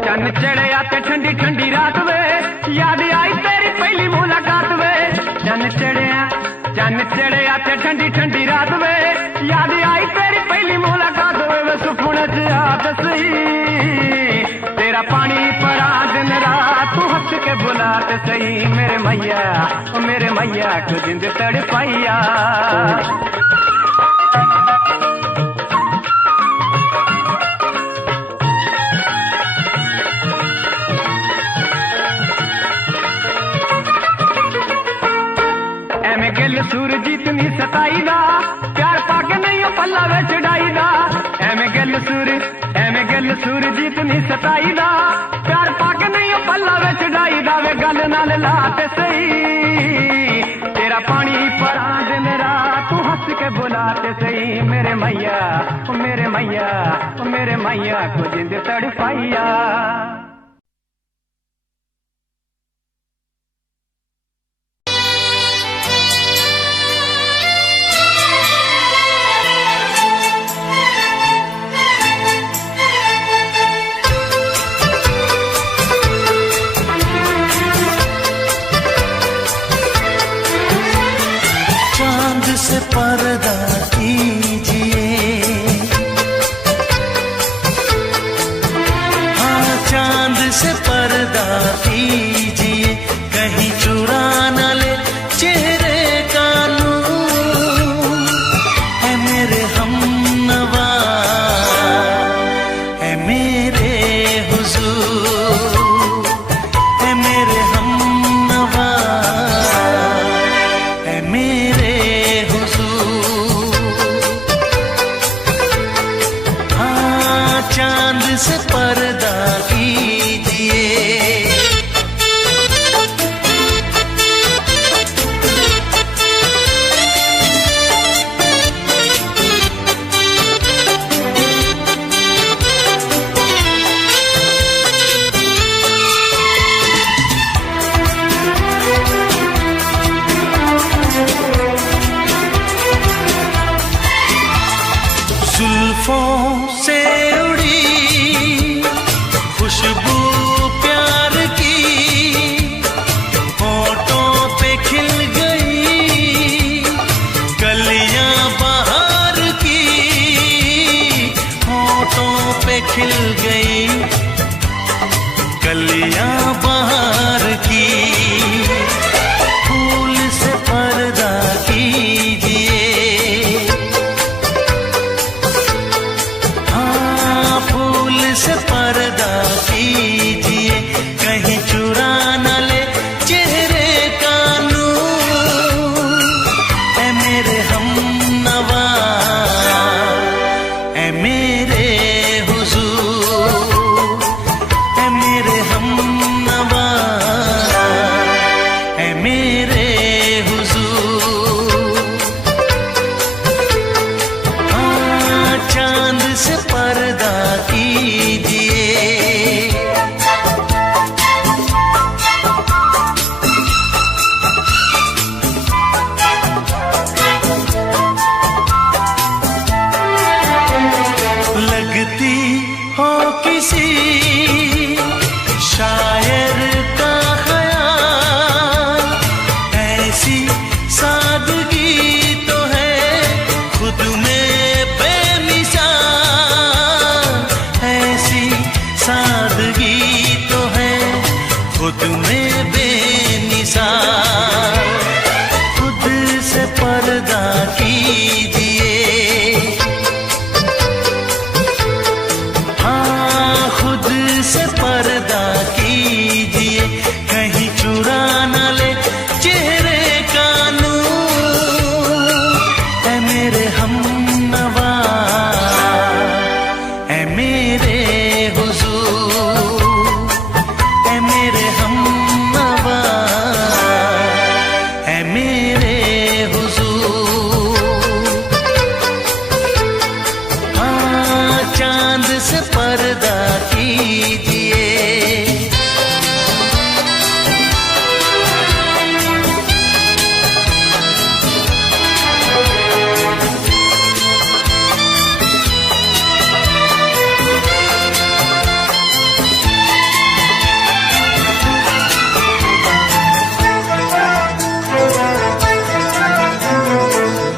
चन चढ़िया ते ठंडी ठंडी रात वे याद आई तेरी पहली मुलाकात वे चन चढ़िया ते ठंडी ठंडी रात वे याद आई तेरी पहली मुलाकात वे सुपन च याद सही तेरा पानी परा दिन रात तू हंस के बुलाते सही मेरे मैया को जिंद तड़पाइया गिल सूरजीत नी सताई दा प्यार पाके नहीं पल्ला वे चढ़ाई दा एवें गिल सूरजीत नी सताई दा प्यार पाके नहीं पल्ला वे चढ़ाई दा वे गल नाल लाते सही तेरा पानी परा दिन रात तू हंस के बुलाते सही मेरे मैया को जिंद तड़पाइया से पर्दा कीजिए हाँ चांद से पर्दा कीजिए कहीं चुरा न ले चेहरे का नूर है मेरे हमनवा है मेरे हुजूर है मेरे हमनवा है मेरे हुजूर से पर्दा कीजिए। जुल्फों से उड़ी खुशबू प्यार की, होठों पे खिल गई कलियां बहार की, होठों पे खिल गई कलियां बहार की। फूल से पर्दा कीजिए, से पर्दा कीजिए, कहीं चुरा न ले चेहरे का नूर। ऐ मेरे हमनवा, ऐ मेरे हुजूर, ऐ मेरे हमनवा, ऐ मेरे हुजूर। हाँ, चांद से पर्दा कीजिए। लगती हो किसी शायर का ख्याल, ऐसी सादगी तो है खुद में बेमिसाल, ऐसी सादगी तो है खुद में बेमिसाल। खुद से पर्दा कीजिए, हाँ खुद से पर्दा कीजिए, कहीं चुरा न ले चेहरे का नूर। ऐ मेरे हमनवा, ऐ मेरे हुजूर, ऐ मेरे हमनवा, ऐ मेरे हुजूर। हाँ, चांद से पर्दा कीजिए।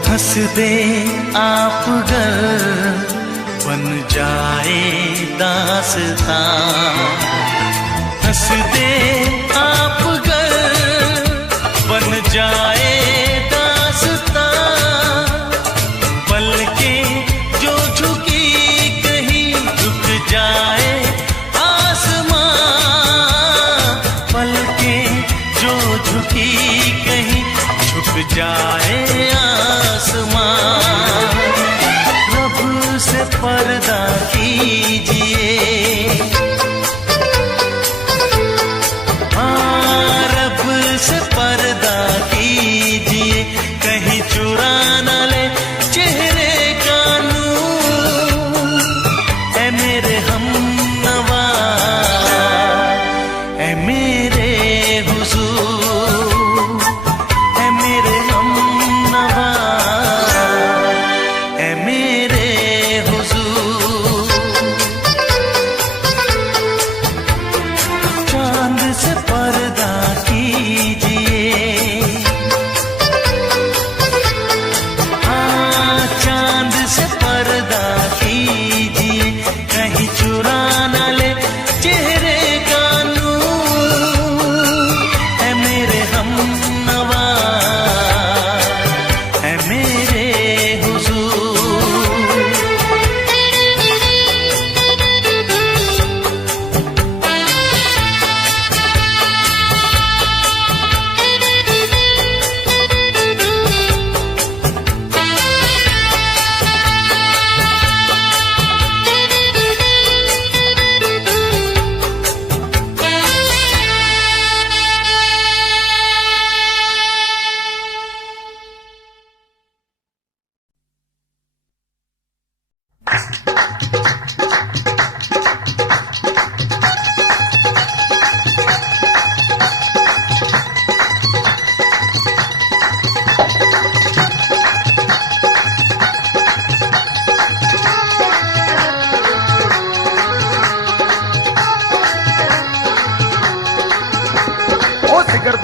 हंस दे आप गर बन जाए दास्तां, हंस दे आप गर बन जाए दास्तां। पलकें जो झुकी कहीं झुक जाए आसमां, पलकें जो झुकी कहीं झुक जाए आसमां। रब से पर्दा कीजिए,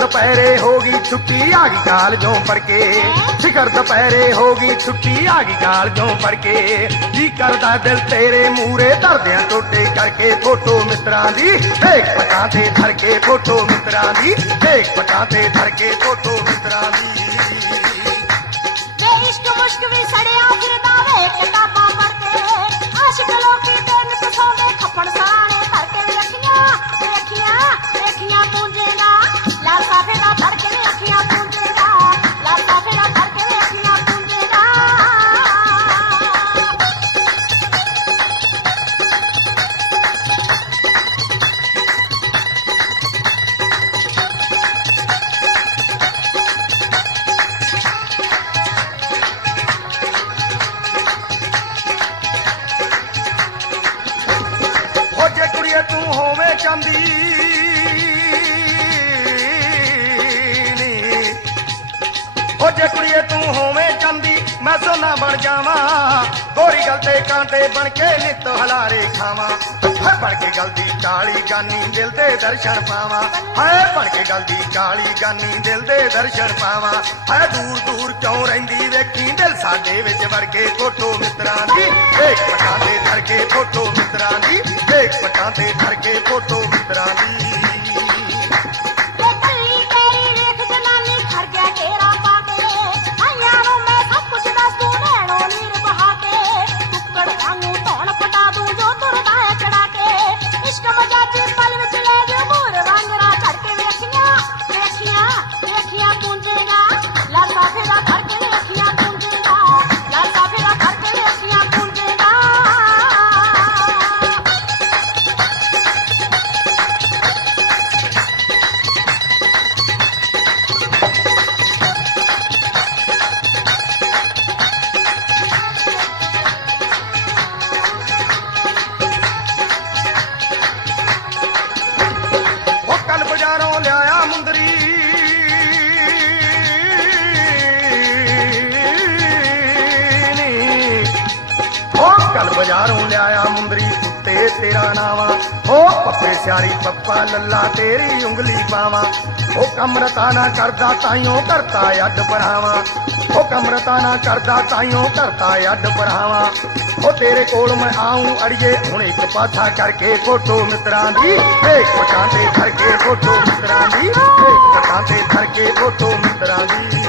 ਦੁਪਹਿਰੇ ਹੋ ਗਈ ਛੁੱਟੀ ਆ ਗਈ ਕਾਲਜੋਂ ਪੜ ਕੇ ਸਿਖਰ ਦੁਪਹਿਰੇ ਹੋ ਗਈ ਛੁੱਟੀ ਆ ਗਈ ਕਾਲਜੋਂ ਪੜ ਕੇ ਜੀ ਕਰਦਾ ਦਿਲ ਤੇਰੇ ਮੂਰੇ ਧਰਦਿਆਂ ਟੋਟੇ ਕਰਕੇ ਫੋਟੋ ਮਿੱਤਰਾਂ ਦੀ ਦੇਖ ਪਟਾਂ ਤੇ ਧਰ ਕੇ ਫੋਟੋ ਮਿੱਤਰਾਂ ਦੀ ਦੇਖ ਪਟਾਂ ਤੇ ਧਰ ਕੇ ਫੋਟੋ ਮਿੱਤਰਾਂ ਦੀ वे इश्क मुश्क भी सड़िया फिरदा वे किताबां पढ़ते आशिक लोकी दिन तो सौंदे खप्पड़ सराणे धर के भी अखियां पूंजेगा लाल साफेरा धर के भी अखियां पूंजेगा लाल साफेरा धर के भी अखियां पूंजेगा ਤੂੰ ਹੋਵੇਂ ਚਾਂਦੀ ਨੀ ਉਹ ਜੇ ਕੁੜੀਏ ਤੂੰ ਹੋਵੇਂ ਚਾਂਦੀ ਮੈਂ ਸੋਨਾ ਬਣ ਜਾਵਾਂ ਗੋਰੀ ਗਲ ਤੇ ਕਾਂਟੇ ਬਣ ਕੇ ਨਿੱਤ ਹਲਾਰੇ ਖਾਵਾਂ ਹੈ ਬਣ ਕੇ ਗਲ ਦੀ ਕਾਲੀ ਗਾਨੀ ਦਿਲ ਦੇ ਦਰਸ਼ਨ ਪਾਵਾਂ ਹੈ ਬਣ ਕੇ ਗਲ ਦੀ ਕਾਲੀ ਗਾਨੀ ਦਿਲ ਦੇ ਦਰਸ਼ਨ ਪਾਵਾਂ ਹੈ ਦੂਰ ਦੂਰ ਕਿਉਂ ਰਹਿੰਦੀ ਵੇਖੀ ਦਿਲ ਸਾਡੇ ਵਿੱਚ ਵੜ ਕੇ ਫੋਟੋ ਮਿੱਤਰਾਂ ਦੀ ਦੇਖ ਪਟਾਂ ਤੇ ਧਰ ਕੇ ਫੋਟੋ ਮਿੱਤਰਾਂ ਦੀ ਦੇਖ ਪਟਾਂ ਤੇ ਧਰ ਕੇ ਫੋਟੋ ਮਿੱਤਰਾਂ ਦੀ वे कल्ली तेरी देख जनानी घर गया तेरा पाके आइयां नु मैं सब कुछ दस दूं नैनो नीर बहा के टुकड़ वांगू धौन पटा दूं जो तुरदा है चढ़ा के इश्क मजाजी पल विच ले जो मोर वांगरा चढ़ के अखियां पूंजेगा लाल साफेरा धर के अखियां पूंजेगा लाल साफेरा धर के अखियां पूंजेगा ਉਹ ਕੱਲ ਬਾਜ਼ਾਰੋਂ ਲਿਆਇਆ ਮੁੰਦਰੀ ਨੀ ਉਹ ਕੱਲ ਬਾਜ਼ਾਰੋਂ ਲਿਆਇਆ ਮੁੰਦਰੀ ਉੱਤੇ ਤੇਰਾ ਨਾਵਾ ਉਹ ਪੱਪੇ ਸਿਆਰੀ ਪੱਪਾ ਲੱਲਾ ਤੇਰੀ ਉਂਗਲੀ ਪਾਵਾਂ ਉਹ ਕਮਰਤਾ ਨਾ ਕਰਦਾ ਤਾਈਓ ਕਰਤਾ ਅੱਡ ਪਰਾਵਾਂ ਉਹ ਕਮਰਤਾ ਨਾ ਕਰਦਾ ਤਾਈਓ ਕਰਤਾ ਅੱਡ ਪਰਾਵਾਂ ਉਹ ਤੇਰੇ ਕੋਲ ਮੈਂ ਆਉਂ ਅੜੀਏ ਹੁਣ ਇੱਕ ਪਾਸਾ ਕਰਕੇ ਫੋਟੋ ਮਿੱਤਰਾਂ ਦੀ ਦੇਖ ਪਟਾਂ ਤੇ ਧਰ ਕੇ ਫੋਟੋ ਮਿੱਤਰਾਂ ਦੀ ਦੇਖ ਪਟਾਂ ਤੇ ਧਰ ਕੇ ਫੋਟੋ ਮਿੱਤਰਾਂ ਦੀ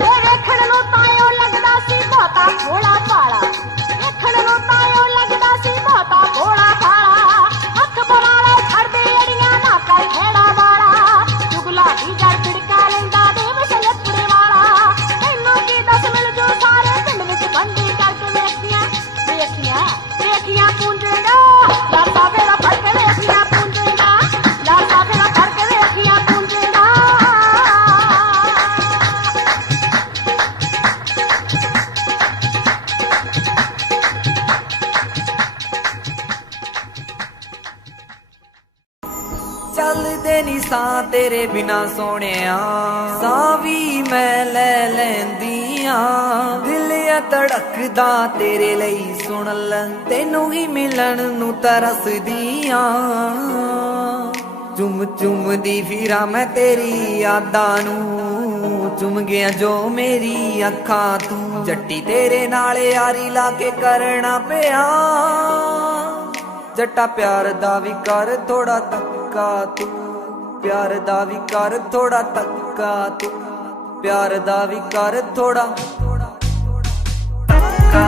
ਵੇ ਵੇਖਣ ਨੂੰ ਤਾਇਓ ਲੱਗਦਾ ਸੀ ਬਹੁਤਾ ਭੋਲਾ ਭਾਲਾ ਵੇਖਣ ਨੂੰ ਤਾਇਓ ਲੱਗਦਾ ਸੀ ਬਹੁਤਾ ਭੋਲਾ ਭਾਲਾ ਹੱਥ ਬਰਾਲੇ ਛੱਡਦੇ ਅੜੀਆਂ ਨਾ ਕਰ ਖੇੜਾ ਵਾਲਾ ਚੁਗਲਾ ਦੀ ਜੜ ਪਿੜਕਾ ਲੈਂਦਾ ਦੇ ਵਸਲੇ ਪੁਰੇ ਵਾਲਾ ਤੈਨੂੰ ਕੀ ਦੱਸ ਮਿਲ ਜੂ ਸਾਰੇ ਪਿੰਡ ਵਿੱਚ ਬੰਦੀ ਕਰਕੇ ਵੇਖੀਆਂ ਪੂੰਜੇਗਾ ਲਾਲ ਸਾਫੇਰਾ ਫੜ ਕੇ ਵੇਖੀਆਂ ਪੂੰਜੇਗਾ ਲਾਲ ਸਾਫੇਰਾ ਫੜ ਕੇ ਵੇਖੀਆਂ ਪੂੰਜੇਗਾ ਚੱਲਦੇ ਨੀ ਸਾਂ ਤੇਰੇ ਬਿਨਾ ਸੋਹਣਿਆ ਸਾਹ ਵੀ ਮੈਂ ਲੈ ਲੈਂਦੀ ਆਂ ਦਿਲ ਆ ਧੜਕਦਾ ਤੇਰੇ ਲਈ ਸੁਣ ਲੈ ਤੈਨੂੰ ਹੀ ਮਿਲਣ ਨੂੰ ਤਰਸਦੀ ਆਂ ਚੁੰਮ ਚੁੰਮਦੀ ਫਿਰਾਂ ਮੈਂ ਤੇਰੀ ਯਾਦਾਂ ਨੂੰ ਚੁੰਮ ਗਿਆ ਜੋ ਮੇਰੀ ਅੱਖਾਂ ਤੂੰ ਜੱਟੀ ਤੇਰੇ ਨਾਲ ਯਾਰੀ ਲਾ ਕੇ ਕਰਨਾ ਪਿਆ ਜੱਟਾ ਪਿਆਰ ਦਾ ਵੀ ਕਰ ਥੋੜਾ ਤੱਕਾ ਤੂੰ ਪਿਆਰ ਦਾ ਵੀ ਕਰ ਥੋੜਾ ਤੱਕਾ ਤੂੰ ਪਿਆਰ ਦਾ ਵੀ ਕਰ ਥੋੜਾ ਤੱਕਾ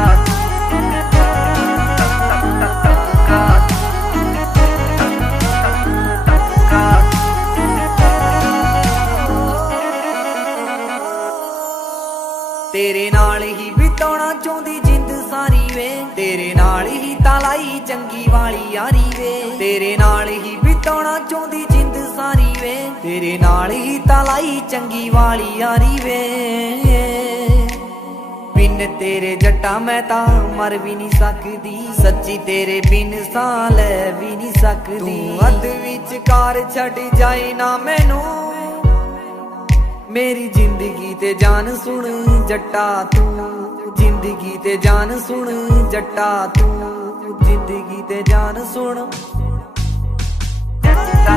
ਤੇਰੇ ਨਾਲ ਹੀ ਬਿਤਾਉਣਾ ਚਾਹੁੰਦੀ ਜਿੰਦ ਸਾਰੀ ਵੇ ਤੇਰੇ ਨਾਲ ਹੀ ਤਾਂ ਲਾਈ ਚੰਗੀ ਵਾਲੀ ਯਾਰੀ ਵੇ ਤੇਰੇ ਨਾਲ ਹੀ ਬਿਤਾਉਣਾ ਚਾਹੁੰਦੀ ਜਿੰਦ ਸਾਰੀ ਵੇ ਤੇਰੇ ਨਾਲ ਹੀ ਤਾਂ ਲਾਈ ਚੰਗੀ ਵਾਲੀ ਯਾਰੀ ਵੇ ਬਿਨ ਤੇਰੇ ਜੱਟਾ ਮੈਂ ਤਾਂ ਮਰ ਵੀ ਨਹੀਂ ਸਕਦੀ ਸੱਚੀ ਤੇਰੇ ਬਿਨ ਸਾਹ ਲੈ ਵੀ ਨਹੀਂ ਸਕਦੀ ਤੂੰ ਅੱਧ ਵਿਚਕਾਰ ਛੱਡ ਜਾਏ ਨਾ ਮੈਨੂੰ ਮੇਰੀ ਜ਼ਿੰਦਗੀ ਤੇ ਜਾਨ ਸੁਣ ਜੱਟਾ ਤੂੰ ਜ਼ਿੰਦਗੀ ਤੇ ਜਾਨ ਸੁਣ ਜੱਟਾ ਤੂੰ ਜ਼ਿੰਦਗੀ ਤੇ ਜਾਨ ਸੁਣ ਜੱਟਾ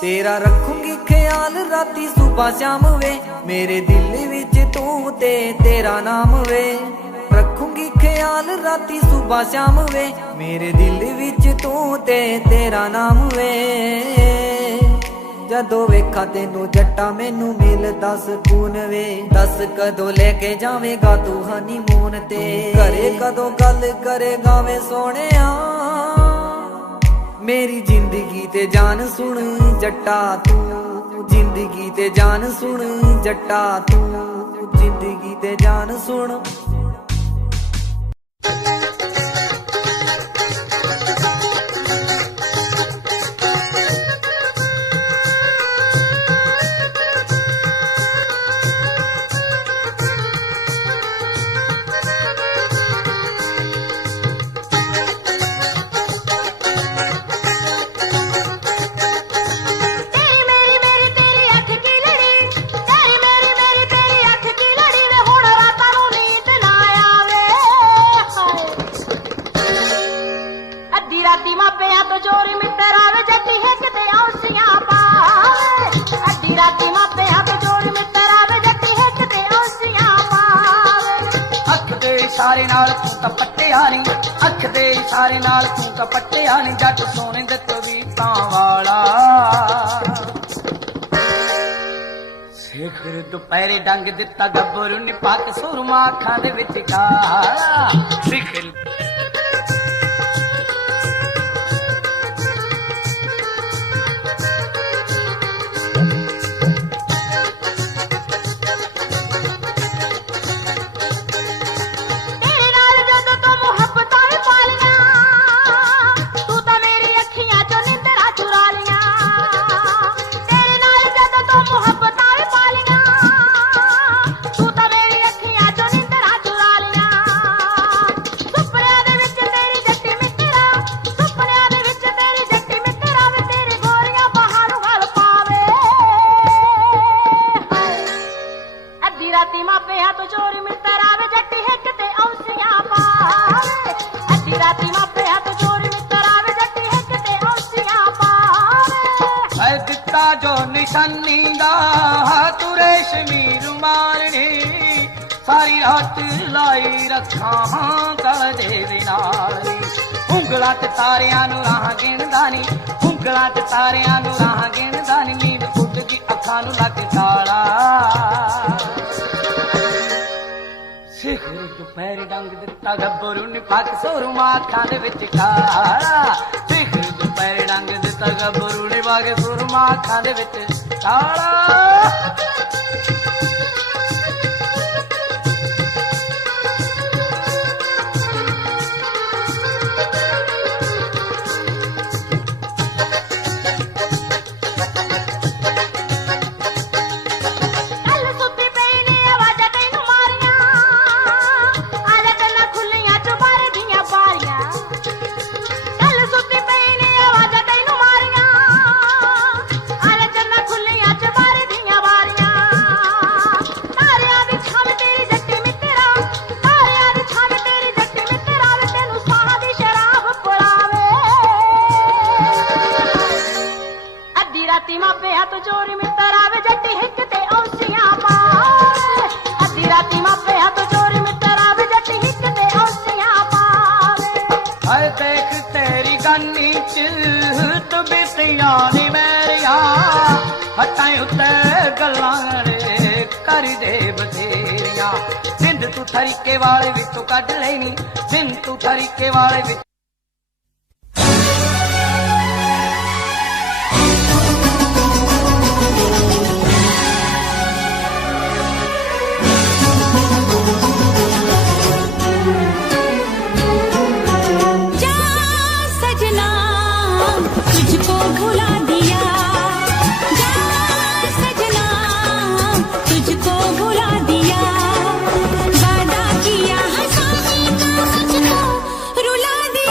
तेरा रखूंगी ख्याल राती सुबह शाम वे, मेरे दिल विच तू ते तेरा नाम वे। रखूंगी ख्याल राती सुबह शाम वे, मेरे दिल विच तू ते तेरा नाम वे। जदों वेखा तेनू जट्टा मैनू मिलदा सकून वे, दस कदों लेके जावेगा तू हनीमून ते, घरे कदों गल करेगा वे सोहणिया, मेरी जिंदगी ते जान सुन जट्टा तू, जिंदगी ते जान सुन जट्टा तू, जिंदगी ते जान सुन। इशारे नाल तू तां पट्टिया नी, अख दे इशारे नाल तू तां पट्टिया नी, जट सोने दे तवीतां वाला। सिखर दुपहरे डंग दिता गब्बरू ने पक सुरमा अखां दे विच काला। सिखर जो निशानी दा तू रेशमी रुमाल ने, सारी रात लाई रखा कदे नाल। उंगलां ते तारियां नूं राह गिणदा नी, उंगलां ते तारियां नूं राह गिणदा नी, नींद उठ गई अखां नूं लग ताला। सिखर दुपहर डंग दिता गब्बरू ने पक सुरमा अखां दे विच काला। सिखर दुपहर डंग दिता गब्बरू ने पक सुरमा अखां दे विच काला। हटाए उत्ते गल्लां कर दे बथेरिया, सिंध तू ठरीके वाले विचों कढ लेनी, सिंध तू ठरीके वाले विच। रुला दिया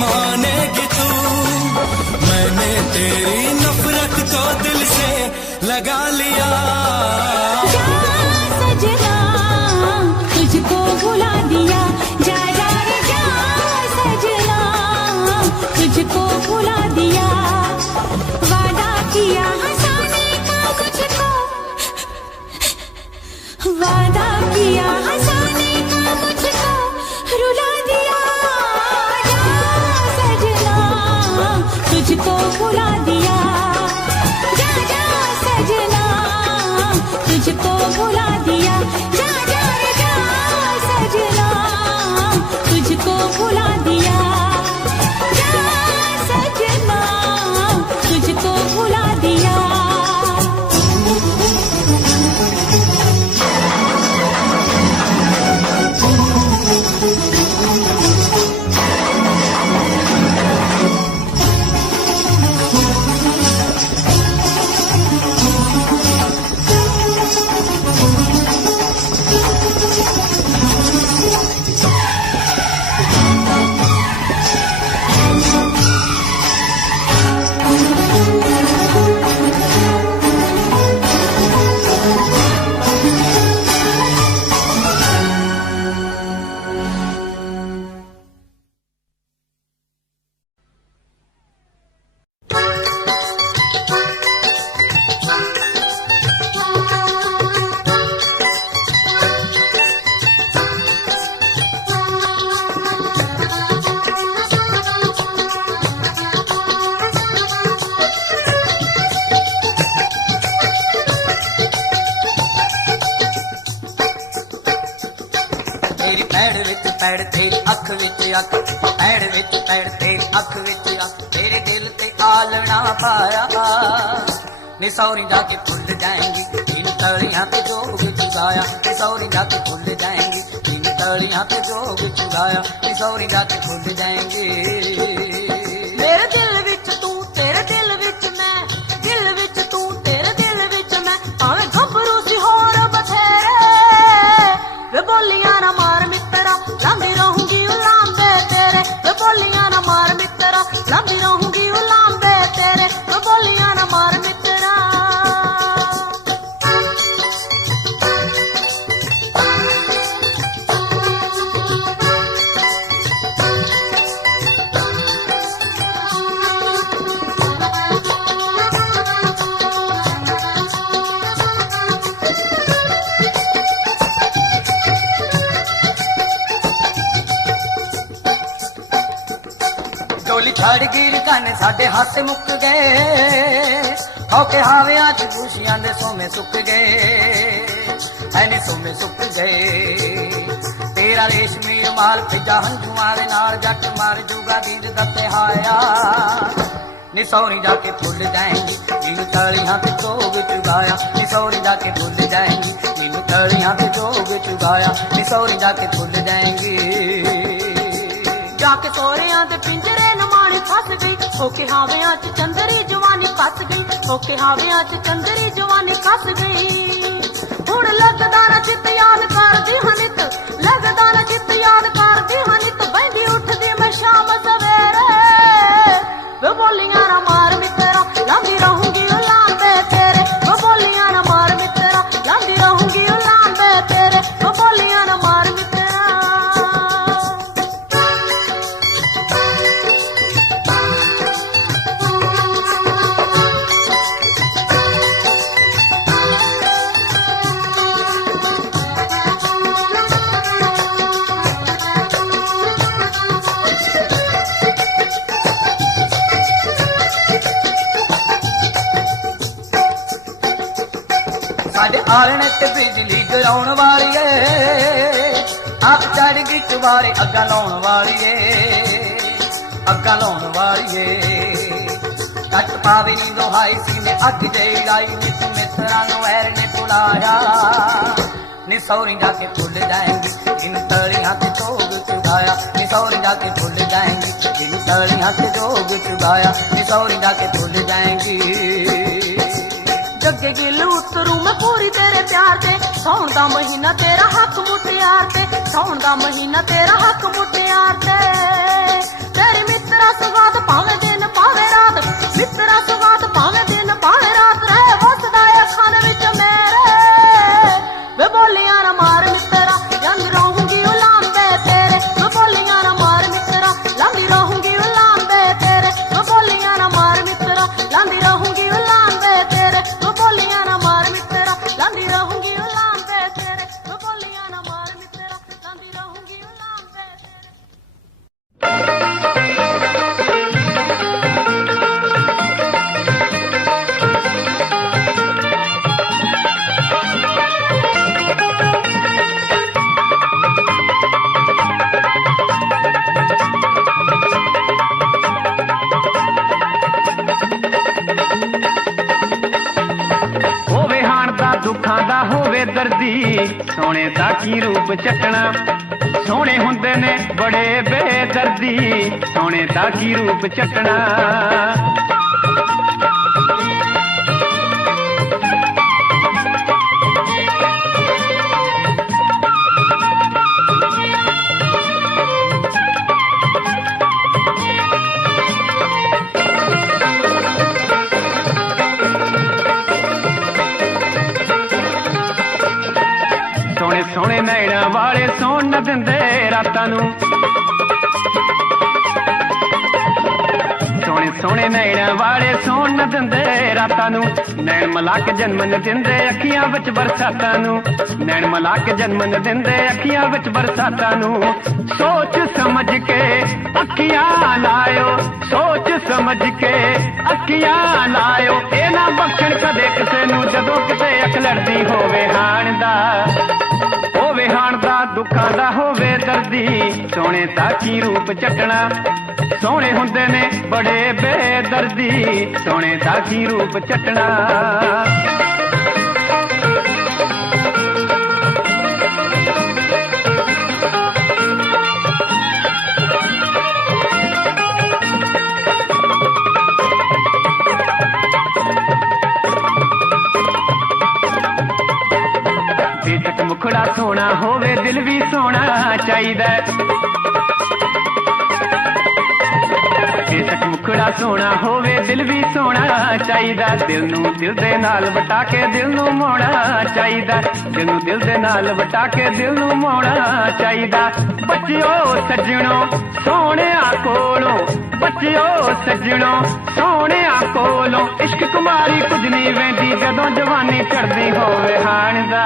मानेगी तू ਪੈੜ ਤੇਰੀ ਅੱਖ ਵਿੱਚ ਅੱਖ, ਪੈੜ ਵਿੱਚ ਪੈੜ ਤੇਰੀ ਅੱਖ ਵਿੱਚ ਅੱਖ, ਤੇਰੇ ਦਿਲ ਤੇ ਆਲਣਾ ਪਾਇਆ ਨੀ ਸੌਰੀ ਜਾ ਕੇ ਭੁੱਲ ਜਾਏਂਗੀ इन तलियां पे जोग चुगाया नी सौरी जाके भूल जाएंगी इन तलियां पे जोग चुगाया नी सौरी जाके भूल जाएंगे मेरे दिल विच तू तेरे दिल विच मैं, दिल विच तू तेरे दिल विच मैं, भावें घबरू सी होर बथेरे वे बोलियां ना मार मित्रा लांदी रहूंगी उलांबे तेरे वे बोलियां ना मार मित्रा लांदी रहूंगी उलांबे तेरे वे बोलियां ना मार मित्रा। डोली छड़ गिर कन साडे हासे मुक गए खौके हावियां च खुशियां दे सोमे सुक गए ऐने सोमे सुक गए तेरा रेशमी रुमाल भेजा हंझुआं दे नाल जट मार जूगा बीज दते हाया नी सौरी जाके भुल जाएंगी इन तलियां पे जोग चुगाया नी सौरी जाके भुल जाएंगी इन तलियां पे जोग चुगाया नी सौरी जाके भुल जाएंगी जाके सोहरियां दे पिंजरे नमानी फस गई होके हावियां च चंदरी जवानी फस गई होके हावियां च चंदरी जवानी फस गई हुण लगदा ना चित याद करदी हनित लगदा ना चित याद करदी हनित बंदी उठदी मैं शाम सवेरे वे बोलियां ना मार मित्रा लांदी रहूंगी उलांबे तेरे वे बोलियां ना मार मित्रा लांदी रहूंगी उलांबे तेरे वे बोलियां ना मार मित्रा। साडे आलने ते बिजली गिराउण वाली ए आप चढ़ गई चुबारे अग्गा लाउण वाली ए अग्गा लाउण वाली ए कट पावे नी दोहाई सीने अग जई लाई नी तू मित्रा नु वैर ने बुलाया नी सौरी जाके भुल जाएंगी इन तलियां पे जोग चुगाया नी सौरी जाके भुल जाएंगी इन तलियां पे जोग चुगाया नी सौरी जाके भुल जाएंगी जगे गिल उतरू मैं पूरी तेरे प्यार ते सौण दा महीना तेरा हक मुटियार ते सौण दा महीना तेरा हक मुटियार ते तेरे मित्रा सुगात भावे दिन भावे रात मित्रा सुगात भावे दिन भावे रात रहे वसदा अखां विच मेरे वे बोलियां ना मार मित्रा जंग रहूंगी उलांबे तेरे वे बोलियां ना मार मित्रा लांदी रहूंगी उलांबे तेरे वे बोलियां ना मार मित्रा लांदी रहूंगी उलांबे तेरे वे बोलियां ना मार मित्रा लांदी रहूंगी उलांबे तेरे वे बोलियां ना मार मित्रा लांदी रहूंगी उलांबे दुखां दा होवे दर्दी सोने दा की रूप चटना सोने हुंदे ने बड़े बेदर्दी सोने दा की रूप चटना सोने नैना वाले सौण न दिंदे रातां नूं सोने नैना वाले सौण न दिंदे रातां नूं नैन मला के जन्म न दिंदे अखियां विच बरसातां नूं नैन मला के जन्म न दिंदे अखियां विच बरसातां नूं सोच समझ के अखियां लायो सोच समझ के अखियां लायो ए ना बख्शण कदे किसे नूं जदों किते अख लड़दी होवे हाण दा दुखां दा होवे दर्द दर्दी सोने दा की रूप चटना सोने हुंदे ने बड़े बेदर्दी सोने दा की रूप चटना बेशक मुखड़ा सोना होवे दिल भी सोना चाहिदा बेशक मुखड़ा सोना होवे दिल भी सोना चाहिदा दिल नू दिल दे नाल वटा के दिल नू मोड़ा चाहिदा दिल नू दिल दे नाल वटा के दिल नू मोड़ा चाहिदा बच्चियो सज्जणो सोने कोलों बच्चियो सज्जणो सोने कोलों इश्क कुमारी कुछ नहीं वेंदी जदों जवानी चढ़दी होवे हाणदा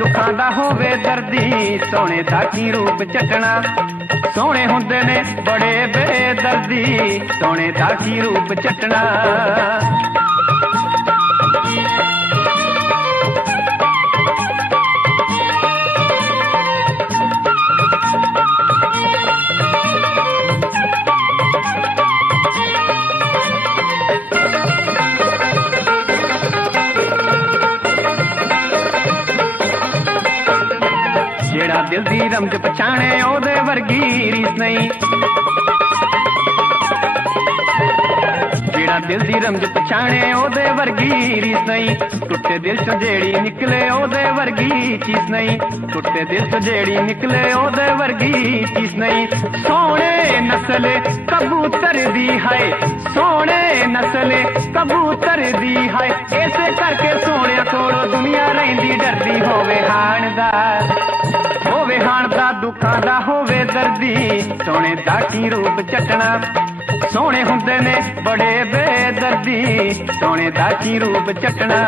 दुखां दा होवे दर्दी सोने दा की रूप चटना सोने हुंदे ने बड़े बेदर्दी सोने दा की रूप चटना जेड़ा दिल दी रमज पछाणे ओदे वर्गी रीस नहीं जेड़ा दिल दी रमज पछाणे ओदे वर्गी रीस नहीं टुटे दिल चों जेड़ी निकले ओदे वर्गी चीज नहीं टुटे दिल चों जेड़ी निकले ओदे वर्गी चीज नहीं सोने नस्ल कबूतर दी है सोने नस्ल कबूतर दी है ऐसे करके सोने कोलों दुनिया रहिंदी डरदी होवे हाणदा दुखां दा होवे दर्दी सोने दा की रूप चटना सोने हुंदे ने बड़े बेदर्दी सोने दा की रूप चटना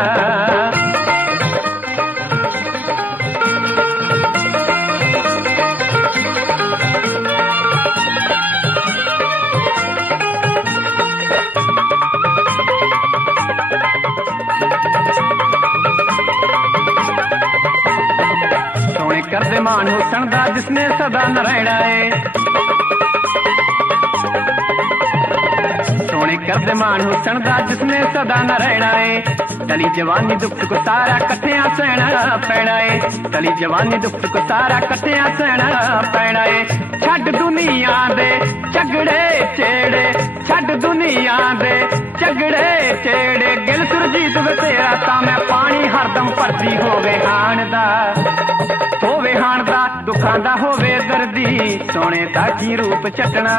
सोने करदे मान हुसन दा जिसने सदा न रहना है सोने करदे मान हुसन दा जिसने सदा न रहना है तली जवानी दुख को सारा कट्ठियां सहना पैना है तली जवानी दुख को सारा कट्ठियां सहना पैना है छड्ड दुनिया दे झगड़े चेड़े छड्ड दुनिया दे झगड़े चेड़े गिल सुरजीत वे तेरा तां मैं पानी हरदम भरती होवे हाणदा दुखां दा होवे दर्दी सोने दा की रूप चटना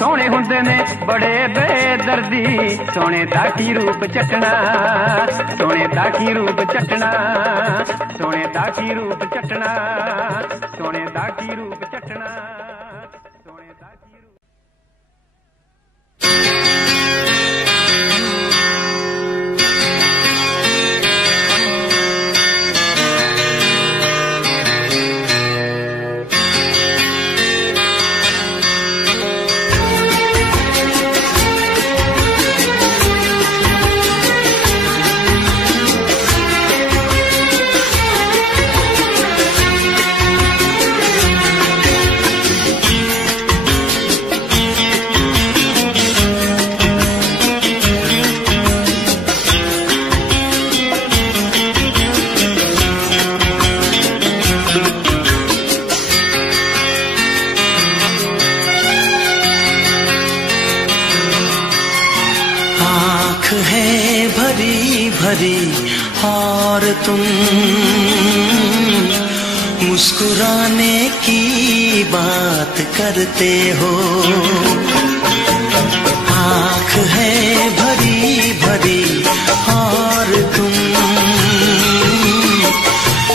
सोने हुंदे ने बड़े बेदर्दी सोने दा की रूप चटना सोने दा की रूप चटना सोने दा की रूप चटना सोने दा की रूप चटना सोने दा की रूप भरी और तुम मुस्कुराने की बात करते हो आँख है भरी भरी और तुम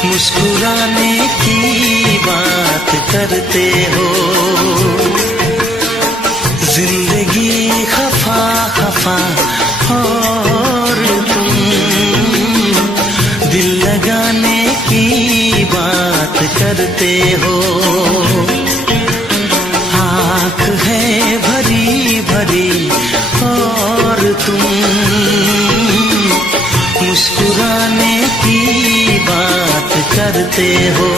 मुस्कुराने की बात करते हो जिंदगी खफा खफा और तुम दिल लगाने की बात करते हो आँख है भरी भरी और तुम मुस्कुराने की बात करते हो।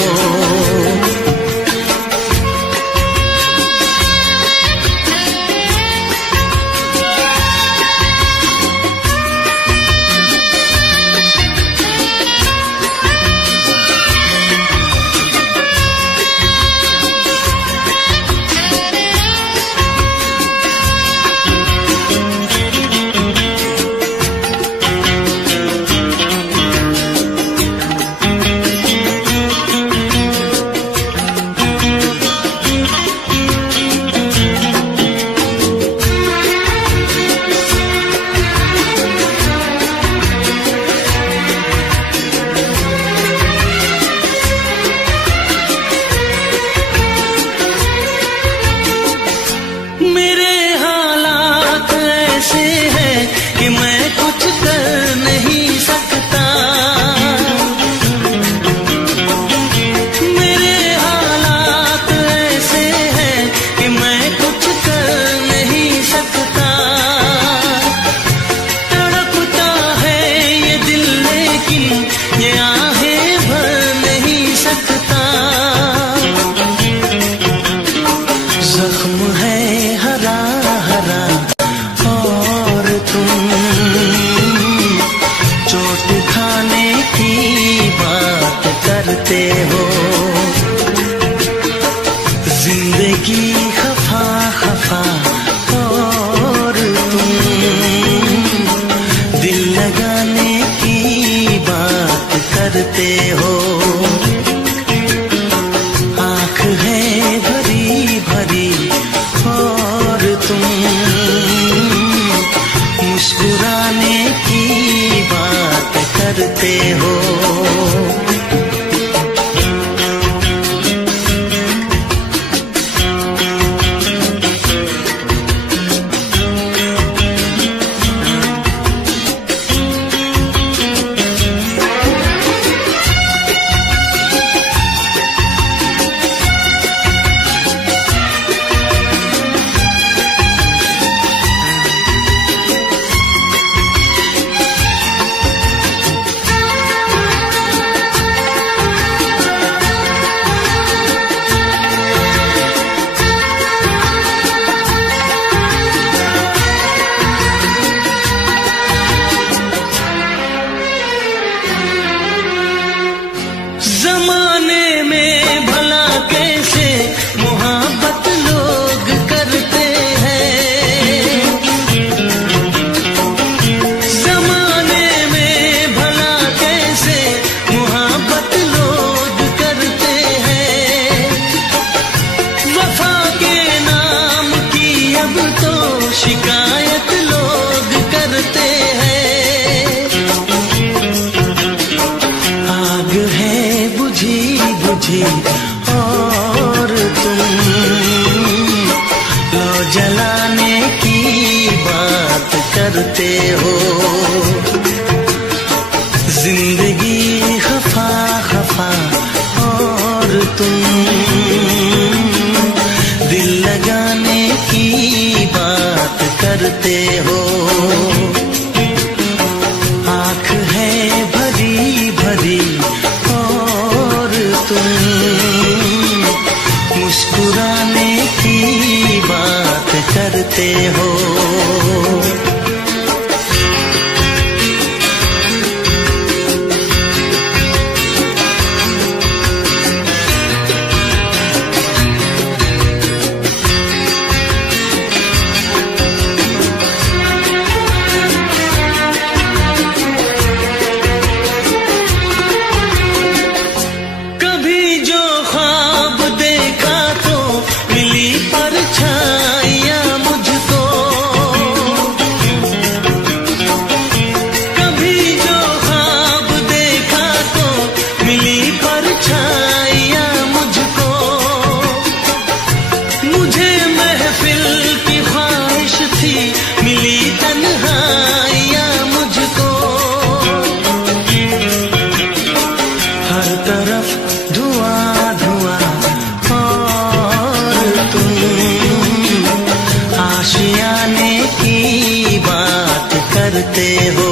करते हो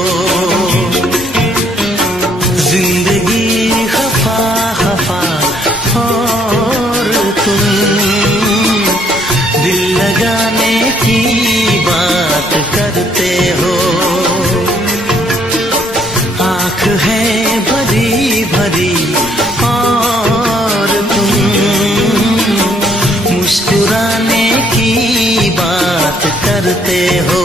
जिंदगी खफा हो